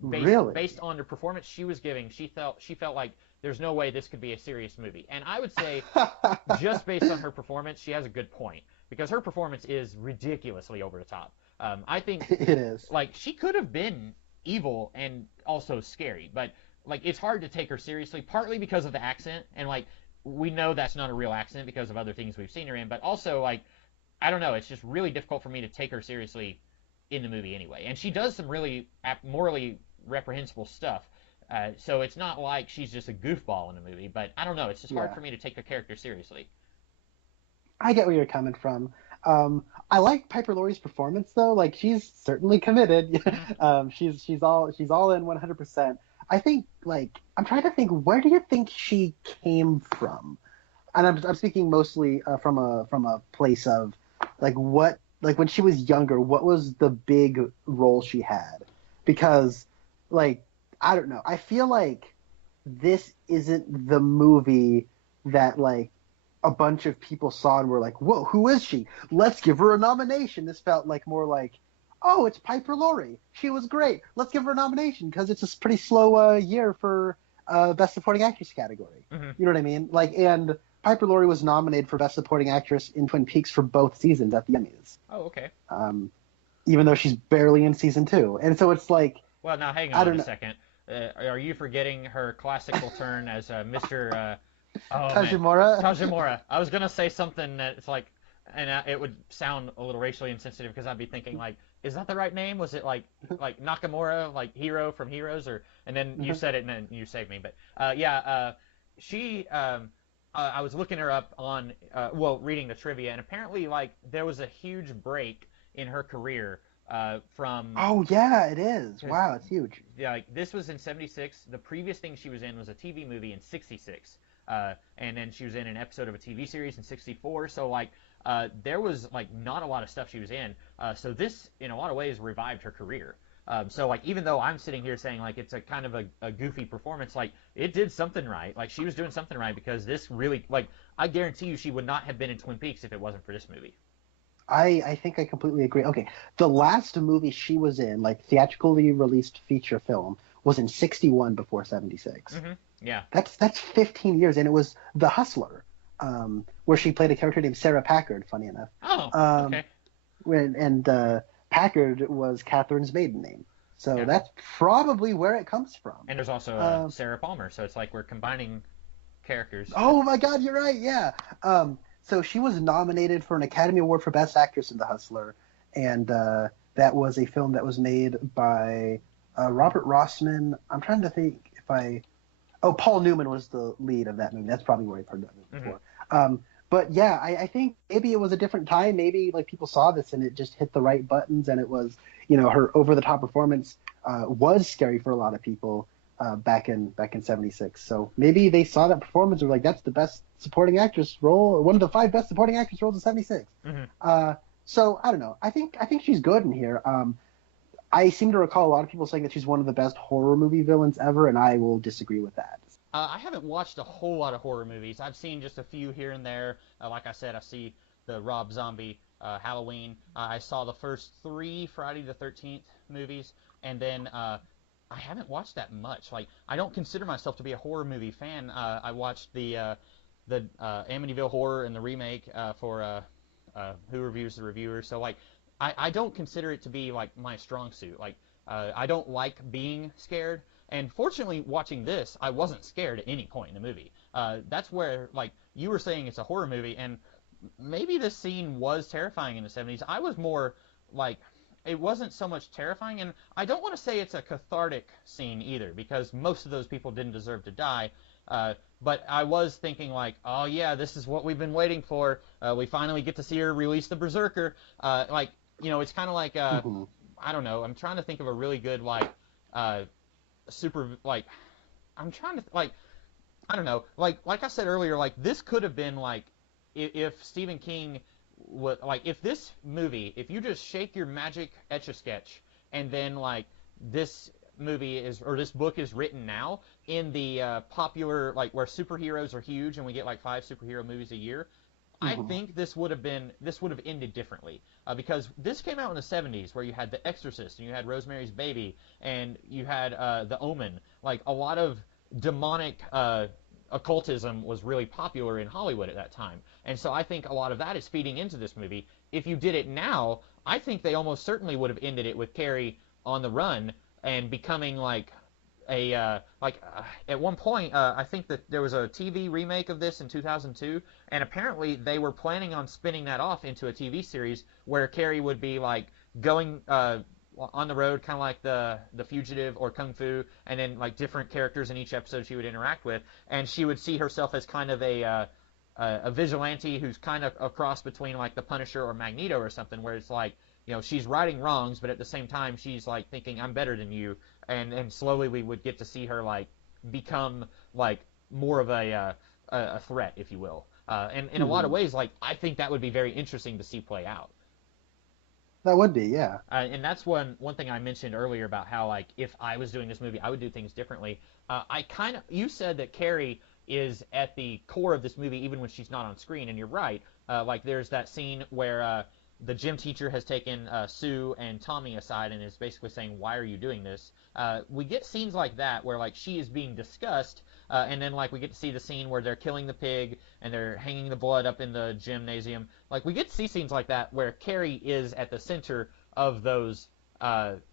Really? Based on the performance she was giving, she felt like there's no way this could be a serious movie. And I would say, just based on her performance, she has a good point. Because her performance is ridiculously over the top. I think it is. Like, she could have been evil and also scary. But, like, it's hard to take her seriously, partly because of the accent. And, like, we know that's not a real accent because of other things we've seen her in. But also, like, I don't know, it's just really difficult for me to take her seriously in the movie anyway. And she does some really morally reprehensible stuff. So it's not like she's just a goofball in the movie, but I don't know. It's just hard for me to take the character seriously. I get where you're coming from. I like Piper Laurie's performance though. Like, she's certainly committed. She's all in 100%. I think, like, I'm trying to think, where do you think she came from? And I'm speaking mostly from a place of like when she was younger, what was the big role she had? Because, like, I don't know. I feel like this isn't the movie that, like, a bunch of people saw and were like, whoa, who is she? Let's give her a nomination. This felt like more like, oh, it's Piper Laurie. She was great. Let's give her a nomination, because it's a pretty slow year for Best Supporting Actress category. Mm-hmm. You know what I mean? Like, and Piper Laurie was nominated for Best Supporting Actress in Twin Peaks for both seasons at the Emmys. Oh, okay. Even though she's barely in season 2. And so it's like... Well, now hang on a second. Are you forgetting her classical turn as Mr. Tajimura? Tajimura. I was going to say something that's like, and it would sound a little racially insensitive, because I'd be thinking, like, is that the right name? Was it like Nakamura, like Hero from Heroes? And then you said it, and then you saved me. But she... I was looking her up on, reading the trivia, and apparently, like, there was a huge break in her career from. Oh yeah, it is. 'Cause, Wow, it's huge. yeah, like this was in '76. The previous thing she was in was a TV movie in '66, and then she was in an episode of a TV series in '64. So like, there was like not a lot of stuff she was in. So this, in a lot of ways, revived her career. So like, even though I'm sitting here saying like it's a kind of a goofy performance, like it did something right. Like she was doing something right because this really, like, I guarantee you she would not have been in Twin Peaks if it wasn't for this movie. I think I completely agree. Okay, the last movie she was in, like theatrically released feature film, was in '61 before '76. Yeah. That's 15 years, and it was The Hustler, where she played a character named Sarah Packard. Funny enough. Oh, okay. And Packard was Catherine's maiden name, so Yeah. that's probably where it comes from. And there's also Sarah Palmer, so it's like we're combining characters. Oh my God, you're right. Yeah. So she was nominated for an Academy Award for Best Actress in The Hustler, and that was a film that was made by Robert Rossman. I'm trying to think if I. Oh, Paul Newman was the lead of that movie. That's probably where I've heard that movie before. But yeah, I think maybe it was a different time. Maybe like people saw this and it just hit the right buttons, and it was, her over-the-top performance was scary for a lot of people back in '76. So maybe they saw that performance and were like, that's the best supporting actress role, or one of the 5 best supporting actress roles of '76. So I don't know. I think she's good in here. I seem to recall a lot of people saying that she's one of the best horror movie villains ever, and I will disagree with that. I haven't watched a whole lot of horror movies. I've seen just a few here and there. Like I said, I see the Rob Zombie Halloween. I saw the first 3 Friday the 13th movies, and then I haven't watched that much. Like, I don't consider myself to be a horror movie fan. I watched the Amityville Horror and the remake for Who Reviews the Reviewer. So like, I don't consider it to be like my strong suit. Like, I don't like being scared. And fortunately, watching this, I wasn't scared at any point in the movie. That's where, like, you were saying it's a horror movie, and maybe this scene was terrifying in the '70s. I was more like, it wasn't so much terrifying, and I don't want to say it's a cathartic scene either, because most of those people didn't deserve to die. But I was thinking like, oh yeah, this is what we've been waiting for. We finally get to see her release the Berserker. Like, it's kind of like, I don't know. I'm trying to think of a really good, like, super, like, I'm trying to, like, I don't know. Like I said earlier, like, this could have been, like, if Stephen King would, like, if this movie, if you just shake your magic Etch-a-Sketch, and then, like, this movie is, or this book is written now in the popular, like, where superheroes are huge and we get like 5 superhero movies a year, I think this would have ended differently, because this came out in the '70s, where you had The Exorcist and you had Rosemary's Baby and you had The Omen. Like, a lot of demonic occultism was really popular in Hollywood at that time, and so I think a lot of that is feeding into this movie. If you did it now, I think they almost certainly would have ended it with Carrie on the run and becoming like at one point, I think that there was a TV remake of this in 2002, and apparently they were planning on spinning that off into a TV series where Carrie would be like going on the road, kind of like the Fugitive or Kung Fu, and then like different characters in each episode she would interact with, and she would see herself as kind of a vigilante who's kind of a cross between like the Punisher or Magneto or something, where it's like, she's righting wrongs, but at the same time she's like thinking, I'm better than you, and slowly we would get to see her like become like more of a threat, if you will. And in a lot of ways, like, I think that would be very interesting to see play out. That would be, yeah. And that's one thing I mentioned earlier about how, like, if I was doing this movie, I would do things differently. You said that Carrie is at the core of this movie even when she's not on screen, and you're right. Like, there's that scene where the gym teacher has taken Sue and Tommy aside and is basically saying, why are you doing this? We get scenes like that where, like, she is being discussed, and then, like, we get to see the scene where they're killing the pig and they're hanging the blood up in the gymnasium. Like, we get to see scenes like that where Carrie is at the center of those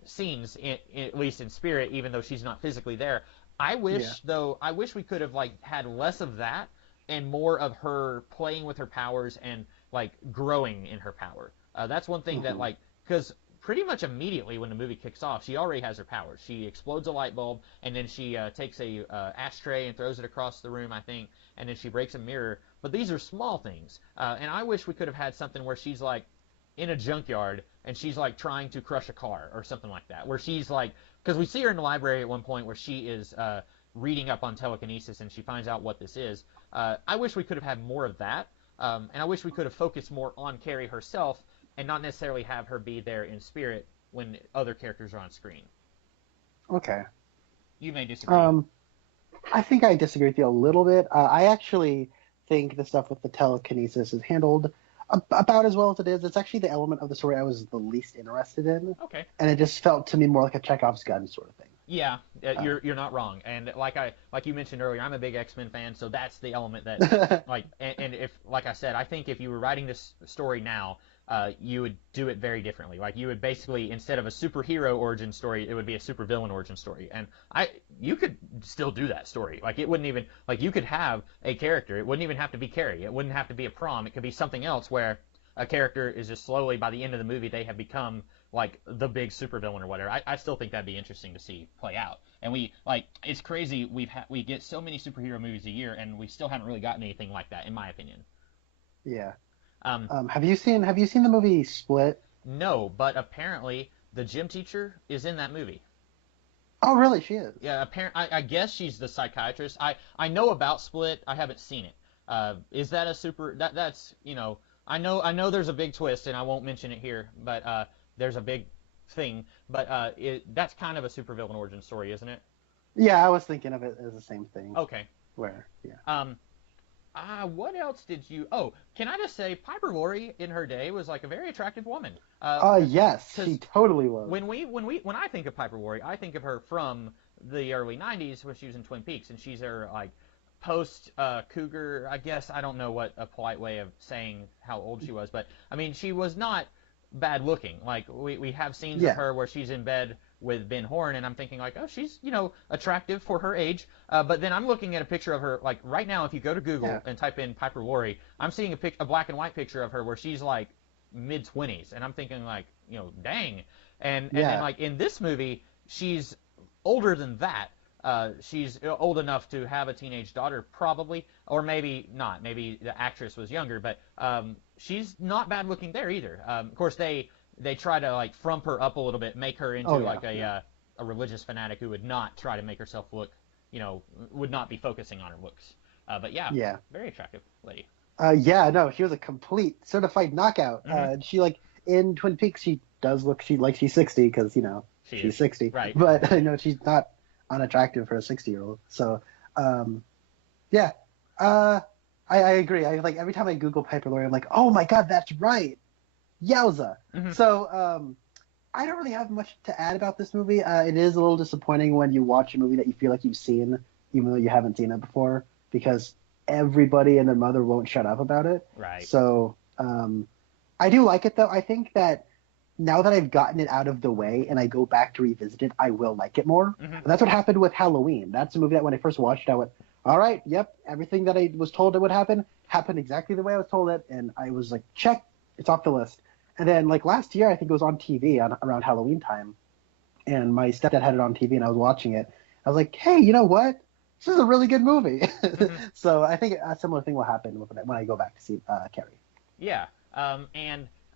scenes, at least in spirit, even though she's not physically there. I wish we could have, like, had less of that and more of her playing with her powers and, like, growing in her power. That's one thing that, like, because pretty much immediately when the movie kicks off, she already has her powers. She explodes a light bulb, and then she takes a ashtray and throws it across the room, I think, and then she breaks a mirror. But these are small things, and I wish we could have had something where she's, like, in a junkyard, and she's like trying to crush a car or something like that. Where she's like, because we see her in the library at one point where she is reading up on telekinesis, and she finds out what this is. I wish we could have had more of that, and I wish we could have focused more on Carrie herself, and not necessarily have her be there in spirit when other characters are on screen. Okay. You may disagree. I think I disagree with you a little bit. I actually think the stuff with the telekinesis is handled about as well as it is. It's actually the element of the story I was the least interested in. Okay. And it just felt to me more like a Chekhov's gun sort of thing. Yeah, you're not wrong. And like you mentioned earlier, I'm a big X-Men fan, so that's the element that and if, like I said, I think if you were writing this story now, you would do it very differently. Like, you would basically, instead of a superhero origin story, it would be a supervillain origin story. And you could still do that story. Like, it wouldn't even, like, you could have a character. It wouldn't even have to be Carrie. It wouldn't have to be a prom. It could be something else where a character is just slowly, by the end of the movie, they have become like the big supervillain or whatever. I still think that'd be interesting to see play out. And it's crazy. We get so many superhero movies a year, and we still haven't really gotten anything like that, in my opinion. Yeah. Have you seen the movie Split? No, but apparently the gym teacher is in that movie. Oh, really? She is? Yeah. I guess she's the psychiatrist. I know about Split. I haven't seen it. Is that a super? That's I know there's a big twist, and I won't mention it here, but there's a big thing. But that's kind of a supervillain origin story, isn't it? Yeah, I was thinking of it as the same thing. Okay. Where? Yeah. What else did you? Oh, can I just say, Piper Laurie in her day was like a very attractive woman. Yes, she totally was. When I think of Piper Laurie, I think of her from the early '90s when she was in Twin Peaks, and she's her like post cougar. I guess I don't know what a polite way of saying how old she was, but I mean, she was not bad looking. Like, we have scenes of her where she's in bed with Ben Horn, and I'm thinking like, oh, she's attractive for her age. But then I'm looking at a picture of her, like, right now, if you go to Google and type in Piper Laurie, I'm seeing a black and white picture of her where she's like mid-20s, and I'm thinking like, dang. And then, like, in this movie, she's older than that. She's old enough to have a teenage daughter, probably, or maybe not. Maybe the actress was younger, but she's not bad looking there either. Of course, they try to like frump her up a little bit, make her into a religious fanatic who would not try to make herself look, would not be focusing on her looks. But yeah, very attractive lady. No, she was a complete certified knockout. Mm-hmm. She, like, in Twin Peaks, she does look she's 60 because she's 60, right? But she's not unattractive for a 60-year-old. So, I agree. I like every time I Google Piper Laurie, I'm like, oh my god, that's right. Yowza. Mm-hmm. So, I don't really have much to add about this movie. It is a little disappointing when you watch a movie that you feel like you've seen, even though you haven't seen it before, because everybody and their mother won't shut up about it. Right. So, I do like it, though. I think that now that I've gotten it out of the way and I go back to revisit it, I will like it more. Mm-hmm. And that's what happened with Halloween. That's a movie that when I first watched it, I went, all right, yep, everything that I was told it would happen happened exactly the way I was told it. And I was like, check, it's off the list. And then, like, last year, I think it was on TV around Halloween time. And my stepdad had it on TV and I was watching it. I was like, hey, you know what? This is a really good movie. Mm-hmm. So I think a similar thing will happen when I go back to see Carrie. Yeah.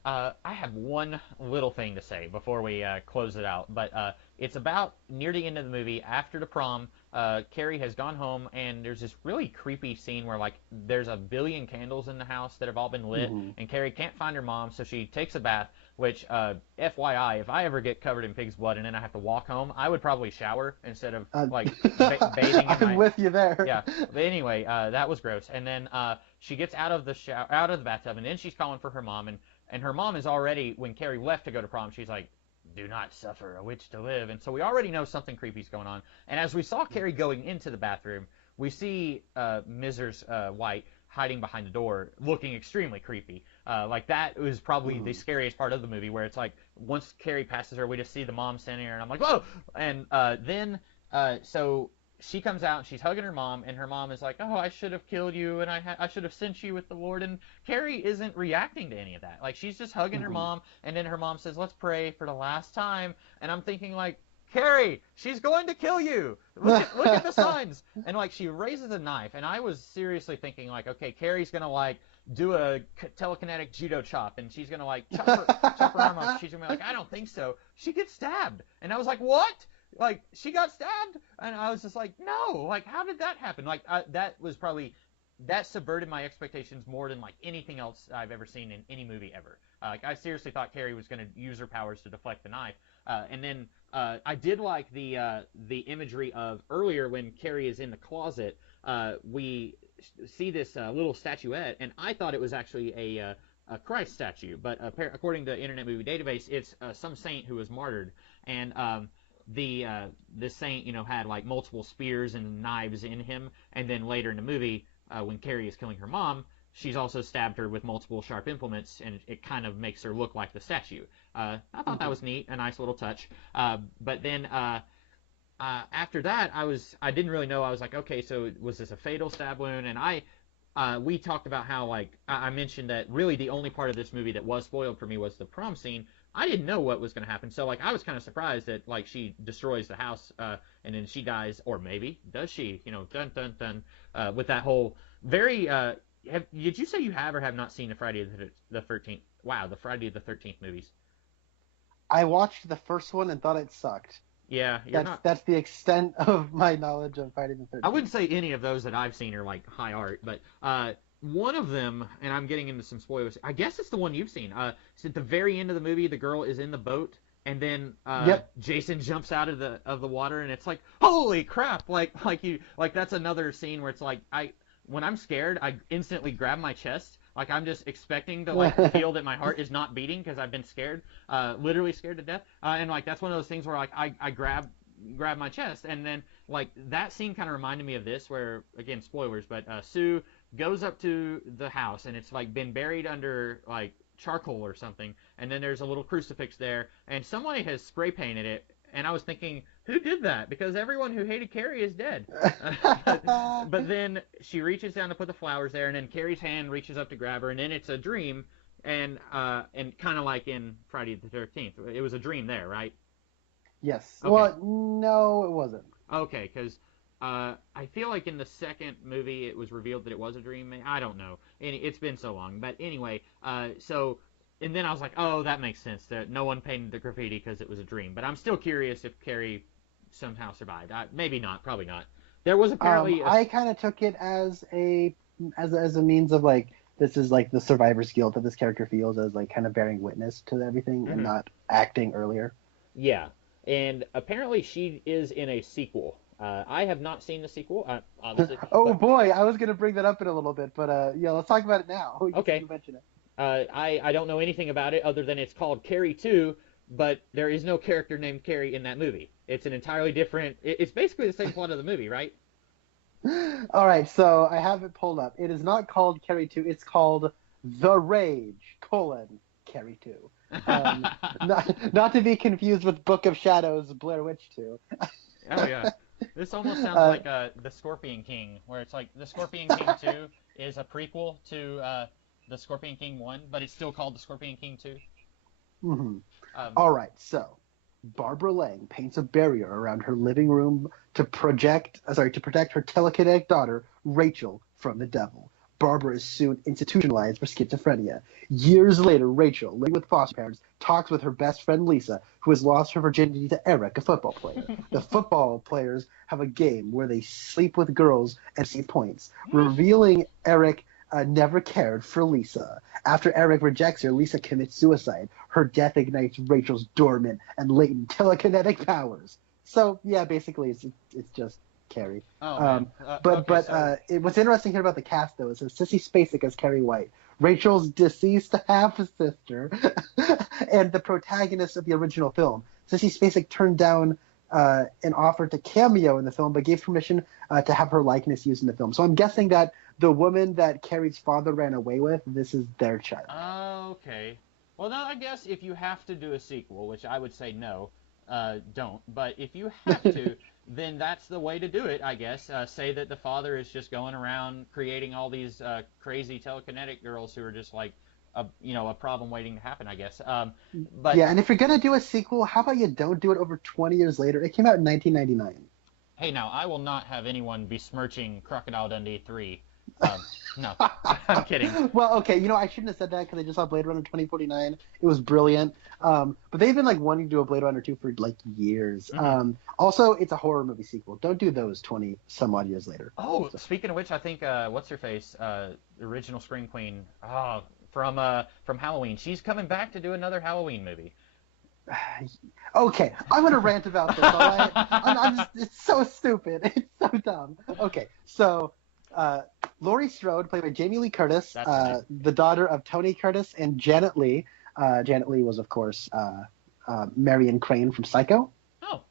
I have one little thing to say before we close it out, but it's about near the end of the movie, after the prom. Carrie has gone home, and there's this really creepy scene where, like, there's a billion candles in the house that have all been lit, mm-hmm. and Carrie can't find her mom, so she takes a bath, which, FYI, if I ever get covered in pig's blood and then I have to walk home, I would probably shower instead of, bathing in I'm with you there. Yeah, but anyway, that was gross. And then she gets out of the bathtub, and then she's calling for her mom, and her mom is already, when Carrie left to go to prom, she's like, do not suffer a witch to live. And so we already know something creepy's going on. And as we saw Carrie going into the bathroom, we see Mrs. White hiding behind the door, looking extremely creepy. Like, that was probably the scariest part of the movie, where it's like, once Carrie passes her, we just see the mom standing there, and I'm like, whoa! And then, so she comes out, and she's hugging her mom, and her mom is like, oh, I should have killed you, and I should have sent you with the Lord. And Carrie isn't reacting to any of that. Like, she's just hugging her mom, and then her mom says, let's pray for the last time. And I'm thinking, like, Carrie, she's going to kill you. Look at the signs. And like she raises a knife, and I was seriously thinking like, okay, Carrie's gonna like do a telekinetic judo chop, and she's gonna like chop her arm off. She's gonna be like, I don't think so. She gets stabbed, and I was like, what? Like she got stabbed, and I was just like, no. Like how did that happen? Like that subverted my expectations more than like anything else I've ever seen in any movie ever. Like I seriously thought Carrie was going to use her powers to deflect the knife. And then I did like the imagery of earlier when Carrie is in the closet. We see this little statuette, and I thought it was actually a Christ statue, but according to Internet Movie Database, it's some saint who was martyred, and the saint had like multiple spears and knives in him, and then later in the movie. When Carrie is killing her mom, she's also stabbed her with multiple sharp implements, and it kind of makes her look like the statue. I thought that was neat, a nice little touch. But then after that, I didn't really know. I was like, okay, so was this a fatal stab wound? And we talked about how like I mentioned that really the only part of this movie that was spoiled for me was the prom scene. I didn't know what was going to happen, so like I was kind of surprised that like she destroys the house and then she dies, or maybe does she? Dun dun dun. With that whole very. Did you say you have or have not seen the Friday the 13th? Wow, the Friday the 13th movies. I watched the first one and thought it sucked. Yeah, that's the extent of my knowledge of Friday the 13th. I wouldn't say any of those that I've seen are like high art, but one of them, and I'm getting into some spoilers. I guess it's the one you've seen. It's at the very end of the movie. The girl is in the boat, and then Jason jumps out of the water, and it's like, holy crap! Like that's another scene where it's like when I'm scared, I instantly grab my chest. Like I'm just expecting to like feel that my heart is not beating because I've been scared, literally scared to death. And like that's one of those things where like I grab my chest, and then like that scene kind of reminded me of this, where again spoilers, but Sue goes up to the house, and it's like been buried under like charcoal or something, and then there's a little crucifix there, and somebody has spray painted it, and I was thinking, who did that? Because everyone who hated Carrie is dead. But then she reaches down to put the flowers there, and then Carrie's hand reaches up to grab her, and then it's a dream, and kind of like in Friday the 13th, it was a dream there, right? Yes. Okay. Well, no, it wasn't. Okay, because I feel like in the second movie it was revealed that it was a dream. I don't know. It's been so long. But anyway, and then I was like, oh, that makes sense. That no one painted the graffiti because it was a dream. But I'm still curious if Carrie somehow survived. Maybe not. Probably not. There was apparently. I kind of took it as a means of like, this is like the survivor's guilt that this character feels as like kind of bearing witness to everything and not acting earlier. Yeah. And apparently she is in a sequel. I have not seen the sequel, obviously. Boy, I was going to bring that up in a little bit, but yeah, let's talk about it now. Okay. You mention it. I don't know anything about it other than it's called Carrie 2, but there is no character named Carrie in that movie. It's an entirely different... It's basically the same plot of the movie, right? All right, so I have it pulled up. It is not called Carrie 2. It's called The Rage, Carrie 2. Not to be confused with Book of Shadows, Blair Witch 2. Oh, yeah. This almost sounds like The Scorpion King, where it's like The Scorpion King 2 is a prequel to The Scorpion King 1, but it's still called The Scorpion King 2. Mm-hmm. All right, so Barbara Lang paints a barrier around her living room to protect her telekinetic daughter, Rachel, from the devil. Barbara is soon institutionalized for schizophrenia. Years later, Rachel, living with foster parents, talks with her best friend Lisa, who has lost her virginity to Eric, a football player. The football players have a game where they sleep with girls and save points, revealing Eric never cared for Lisa. After Eric rejects her, Lisa commits suicide. Her death ignites Rachel's dormant and latent telekinetic powers. So, yeah, basically it's just Carrie. What's interesting here about the cast, though, is Sissy Spacek as Carrie White, Rachel's deceased half-sister, and the protagonist of the original film. Sissy Spacek turned down an offer to cameo in the film, but gave permission to have her likeness used in the film. So I'm guessing that the woman that Carrie's father ran away with, this is their child. Okay. Well, now I guess if you have to do a sequel, which I would say no, don't. But if you have to, then that's the way to do it, I guess. Say that the father is just going around creating all these crazy telekinetic girls who are just like a problem waiting to happen, I guess. But Yeah, and if you're gonna do a sequel, how about you don't do it over 20 years later? It came out in 1999. hey, now I will not have anyone besmirching Crocodile Dundee 3. No, I'm kidding. Well, okay, I shouldn't have said that because I just saw Blade Runner 2049. It was brilliant. But they've been like wanting to do a Blade Runner 2 for like years. Mhm. Also, it's a horror movie sequel. Don't do those 20 some odd years later. Oh, speaking of which, I think what's her face, the original Scream Queen, from Halloween. She's coming back to do another Halloween movie. Okay, I'm gonna rant about this. All right, I'm just, it's so stupid. It's so dumb. Okay, so Laurie Strode, played by Jamie Lee Curtis, That's right. the daughter of Tony Curtis and Janet Leigh. Janet Leigh was, of course, Marion Crane from Psycho. Oh,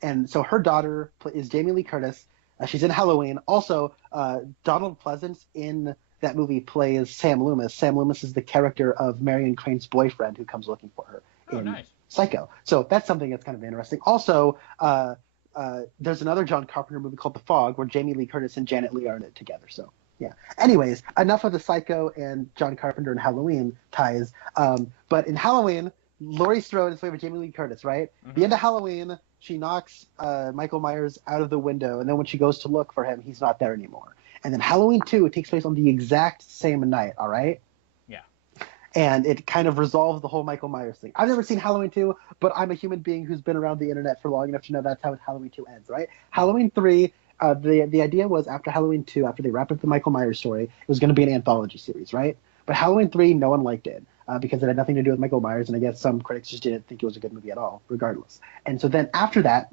And so her daughter is Jamie Lee Curtis. She's in Halloween. Also, Donald Pleasance in that movie plays Sam Loomis. Sam Loomis is the character of Marion Crane's boyfriend who comes looking for her in nice. Psycho. So that's something that's kind of interesting. Also, there's another John Carpenter movie called The Fog where Jamie Lee Curtis and Janet Leigh are in it together. So yeah. Anyways, enough of the Psycho and John Carpenter and Halloween ties. But in Halloween, Laurie Strode is played by Jamie Lee Curtis, right? Mhm. The end of Halloween, she knocks Michael Myers out of the window, and then when she goes to look for him, he's not there anymore. And then Halloween 2, it takes place on the exact same night, all right? Yeah. And it kind of resolves the whole Michael Myers thing. I've never seen Halloween 2, but I'm a human being who's been around the internet for long enough to know that's how Halloween 2 ends, right? Halloween 3, the idea was after Halloween 2, after they wrapped up the Michael Myers story, it was going to be an anthology series, right? But Halloween 3, no one liked it because it had nothing to do with Michael Myers, and I guess some critics just didn't think it was a good movie at all, regardless. And so then after that,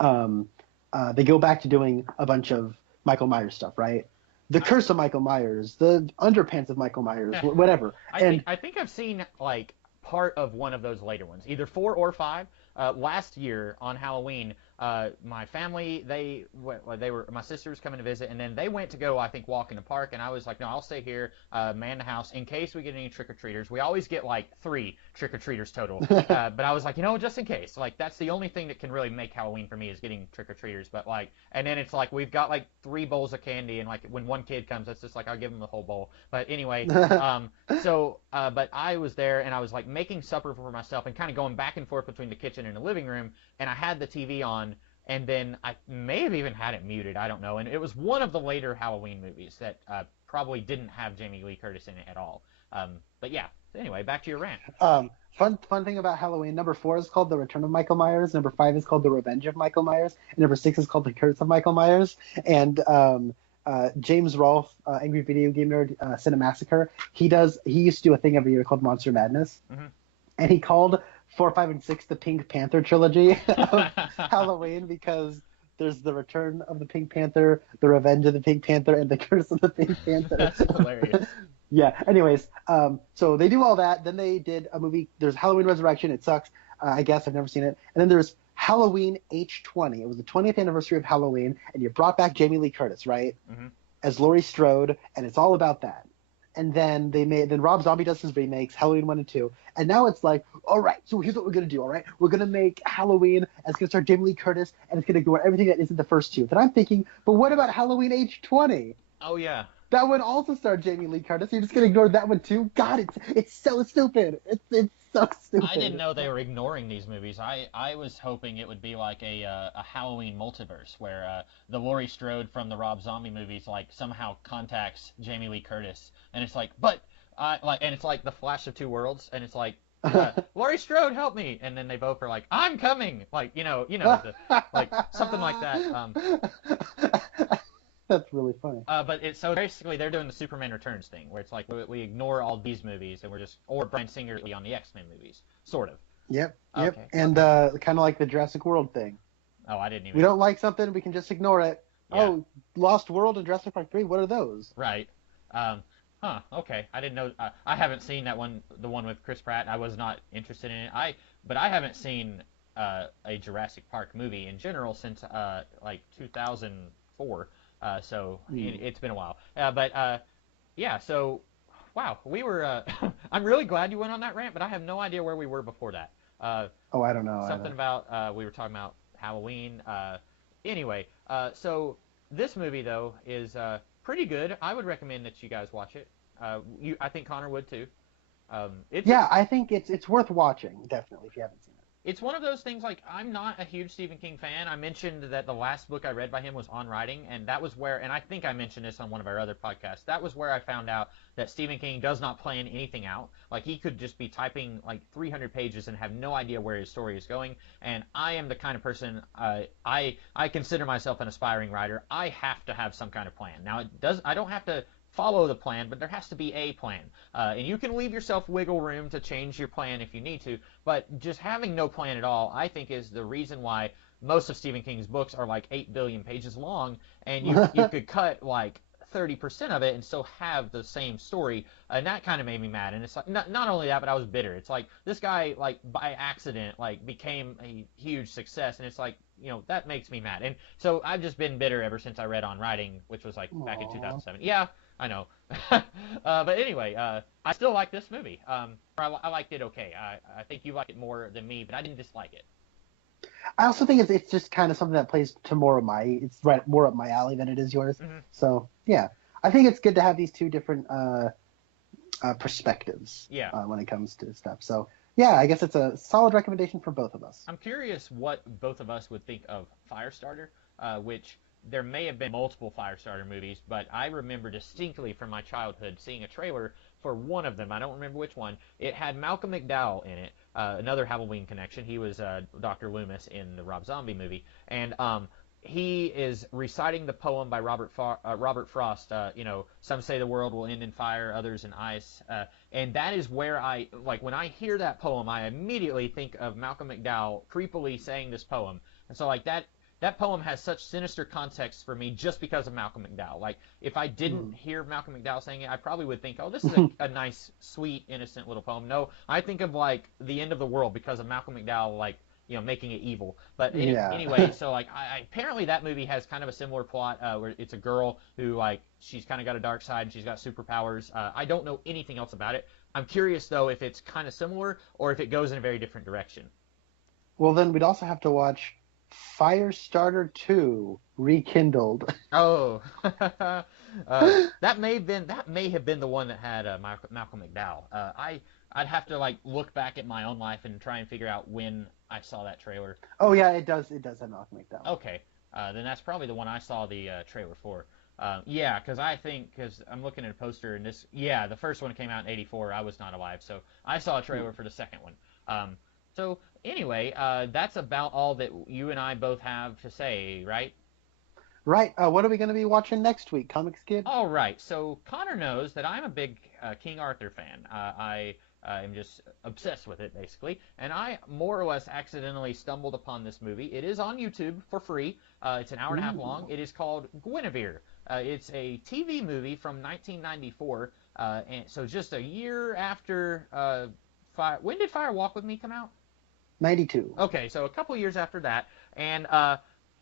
they go back to doing a bunch of Michael Myers stuff, right? The Curse of Michael Myers, the Underpants of Michael Myers, whatever. I think I've seen like part of one of those later ones, either 4 or 5. Last year on Halloween, my family my sister was coming to visit, and then they went to go, I think, walk in the park, and I was like, no, I'll stay here, man the house in case we get any trick or treaters. We always get like 3 trick or treaters total, but I was like, just in case, like that's the only thing that can really make Halloween for me is getting trick or treaters. But like, and then it's like we've got like 3 bowls of candy, and like when one kid comes, it's just like I'll give him the whole bowl. But anyway, but I was there, and I was like making supper for myself and kind of going back and forth between the kitchen and the living room, and I had the TV on, and then I may have even had it muted, I don't know, and it was one of the later Halloween movies that probably didn't have Jamie Lee Curtis in it at all. But yeah, anyway, back to your rant. Fun thing about Halloween, number 4 is called The Return of Michael Myers, number 5 is called The Revenge of Michael Myers, and number 6 is called The Curse of Michael Myers. And James Rolfe, Angry Video Game Nerd, Cinemassacre, he used to do a thing every year called Monster Madness, and he called 4, 5, and 6 the Pink Panther trilogy of Halloween because there's the Return of the Pink Panther, the Revenge of the Pink Panther, and the Curse of the Pink Panther. That's hilarious. Yeah. Anyways, so they do all that. Then they did a movie. There's Halloween Resurrection. It sucks. I guess I've never seen it. And then there's Halloween H20. It was the 20th anniversary of Halloween, and you brought back Jamie Lee Curtis, right? Mm-hmm. As Laurie Strode, and it's all about that. And then Rob Zombie does his remakes, Halloween 1 and 2. And now it's like, all right, so here's what we're going to do, all right? We're going to make Halloween, and it's going to start Jamie Lee Curtis, and it's going to ignore everything that isn't the first 2. Then I'm thinking, but what about Halloween H20? Oh, yeah. That one also starred Jamie Lee Curtis. You're just going to ignore that one too? God, it's so stupid. It's so stupid. I didn't know they were ignoring these movies. I was hoping it would be like a Halloween multiverse where the Laurie Strode from the Rob Zombie movies like somehow contacts Jamie Lee Curtis, and it's like, and it's like the Flash of Two Worlds, and it's like, Laurie Strode, help me, and then they both are like, I'm coming, like like something like that. That's really funny. But so basically they're doing the Superman Returns thing, where it's like we ignore all these movies and or Bryan Singer on the X-Men movies, sort of. Yep. Okay. And kind of like the Jurassic World thing. Oh, I didn't even. We don't like something, we can just ignore it. Yeah. Oh, Lost World and Jurassic Park 3, what are those? Right. Okay. I didn't know. I haven't seen that one, the one with Chris Pratt. I was not interested in it. But I haven't seen a Jurassic Park movie in general since like 2004. So it's been a while. Yeah. So, wow, we were. I'm really glad you went on that rant, but I have no idea where we were before that. I don't know. Something about we were talking about Halloween. Anyway, so this movie though is pretty good. I would recommend that you guys watch it. I think Connor would too. Yeah, I think it's worth watching, definitely, if you haven't seen it. It's one of those things, like, I'm not a huge Stephen King fan. I mentioned that the last book I read by him was On Writing, and that was where, and I think I mentioned this on one of our other podcasts, that was where I found out that Stephen King does not plan anything out. Like, he could just be typing, like, 300 pages and have no idea where his story is going, and I am the kind of person, I consider myself an aspiring writer. I have to have some kind of plan. Now, I don't have to follow the plan, but there has to be a plan. And you can leave yourself wiggle room to change your plan if you need to, but just having no plan at all, I think, is the reason why most of Stephen King's books are like 8 billion pages long, and you could cut like 30% of it and still have the same story, and that kind of made me mad. And it's like, not only that, but I was bitter. It's like, this guy, like, by accident, like, became a huge success, and it's like, that makes me mad. And so I've just been bitter ever since I read On Writing, which was like back in 2007. Yeah, I know. But anyway, I still like this movie. I liked it okay. I think you like it more than me, but I didn't dislike it. I also think it's just kind of something that plays to more of more up my alley than it is yours. Mm-hmm. So yeah, I think it's good to have these two different perspectives. Yeah. When it comes to stuff. So yeah, I guess it's a solid recommendation for both of us. I'm curious what both of us would think of Firestarter, which there may have been multiple Firestarter movies, but I remember distinctly from my childhood seeing a trailer for one of them. I don't remember which one. It had Malcolm McDowell in it, another Halloween connection. He was Dr. Loomis in the Rob Zombie movie, and he is reciting the poem by Robert Frost. Some say the world will end in fire, others in ice, and that is where when I hear that poem, I immediately think of Malcolm McDowell creepily saying this poem, and so that poem has such sinister context for me just because of Malcolm McDowell. Like, if I didn't hear Malcolm McDowell saying it, I probably would think, oh, this is a nice, sweet, innocent little poem. No, I think of, like, the end of the world because of Malcolm McDowell, like, making it evil. But anyway, so, like, apparently that movie has kind of a similar plot where it's a girl who, like, she's kind of got a dark side and she's got superpowers. I don't know anything else about it. I'm curious, though, if it's kind of similar or if it goes in a very different direction. Well, then we'd also have to watch Firestarter 2 Rekindled. Oh, that may have been the one that had Malcolm McDowell. I'd have to, like, look back at my own life and try and figure out when I saw that trailer. Oh yeah, it does have Malcolm McDowell. Okay, then that's probably the one I saw the trailer for. Yeah, because I'm looking at a poster and the first one came out in '84. I was not alive, so I saw a trailer for the second one. So anyway, that's about all that you and I both have to say, right? Right. What are we going to be watching next week, Comics Kid? All right. So Connor knows that I'm a big King Arthur fan. I am just obsessed with it, basically. And I more or less accidentally stumbled upon this movie. It is on YouTube for free. It's an hour and a half long. It is called Guinevere. It's a TV movie from 1994. And so just a year after when did Fire Walk With Me come out? 92. Okay, so a couple years after that, and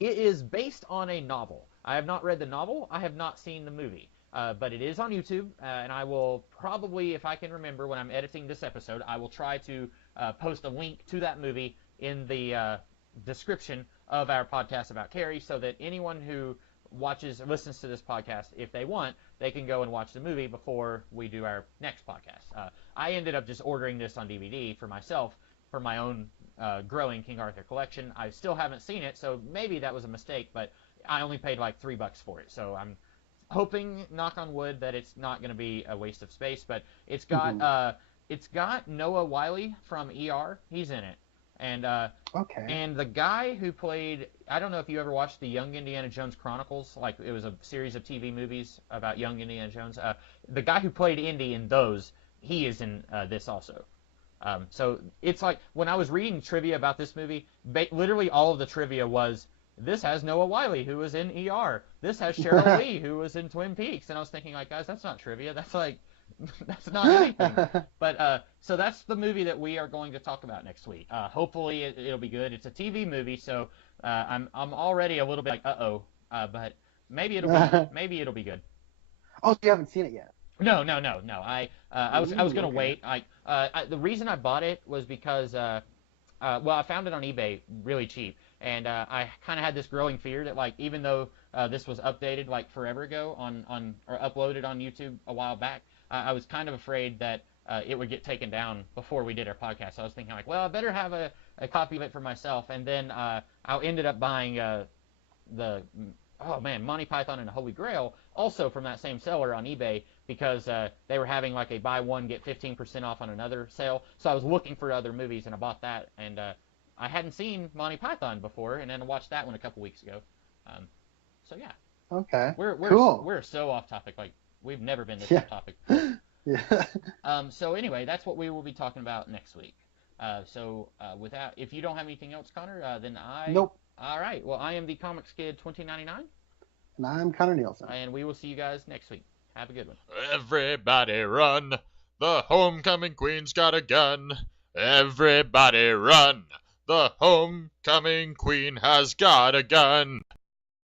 it is based on a novel. I have not read the novel. I have not seen the movie, but it is on YouTube, and I will probably, if I can remember when I'm editing this episode, I will try to post a link to that movie in the description of our podcast about Carrie, so that anyone who listens to this podcast, if they want, they can go and watch the movie before we do our next podcast. I ended up just ordering this on DVD for myself, for my own growing King Arthur collection. I still haven't seen it, so maybe that was a mistake, but I only paid like $3 for it. So I'm hoping, knock on wood, that it's not going to be a waste of space. But it's got Noah Wyle from ER. He's in it, and okay. And the guy who played, I don't know if you ever watched the Young Indiana Jones Chronicles. Like, it was a series of TV movies about young Indiana Jones. The guy who played Indy in those, he is in this also. So it's like, when I was reading trivia about this movie, literally all of the trivia was, this has Noah Wyle, who was in ER. This has Cheryl Lee, who was in Twin Peaks. And I was thinking, like, guys, that's not trivia. That's like, that's not anything. But so that's the movie that we are going to talk about next week. Hopefully it'll be good. It's a TV movie, so I'm already a little bit like, but maybe it'll be good. Oh, so you haven't seen it yet? No. I was gonna wait. The reason I bought it was because I found it on eBay really cheap, and I kind of had this growing fear that, like, even though this was updated like forever ago or uploaded on YouTube a while back, I was kind of afraid that it would get taken down before we did our podcast. So I was thinking like, well, I better have a copy of it for myself. And then I ended up buying the Monty Python and the Holy Grail, also from that same seller on eBay, because they were having like a buy one get 15% off on another sale. So I was looking for other movies and I bought that, and I hadn't seen Monty Python before, and then I watched that one a couple weeks ago. So yeah. Okay. We're cool. We're so off topic. Like we've never been this Yeah. off topic. Yeah. So anyway, that's what we will be talking about next week. If you don't have anything else, Connor, then I. Nope. All right. Well, I am the Comics Kid 2099. And I'm Connor Nielsen. And we will see you guys next week. Have a good one. Everybody run. The homecoming queen's got a gun. Everybody run. The homecoming queen has got a gun.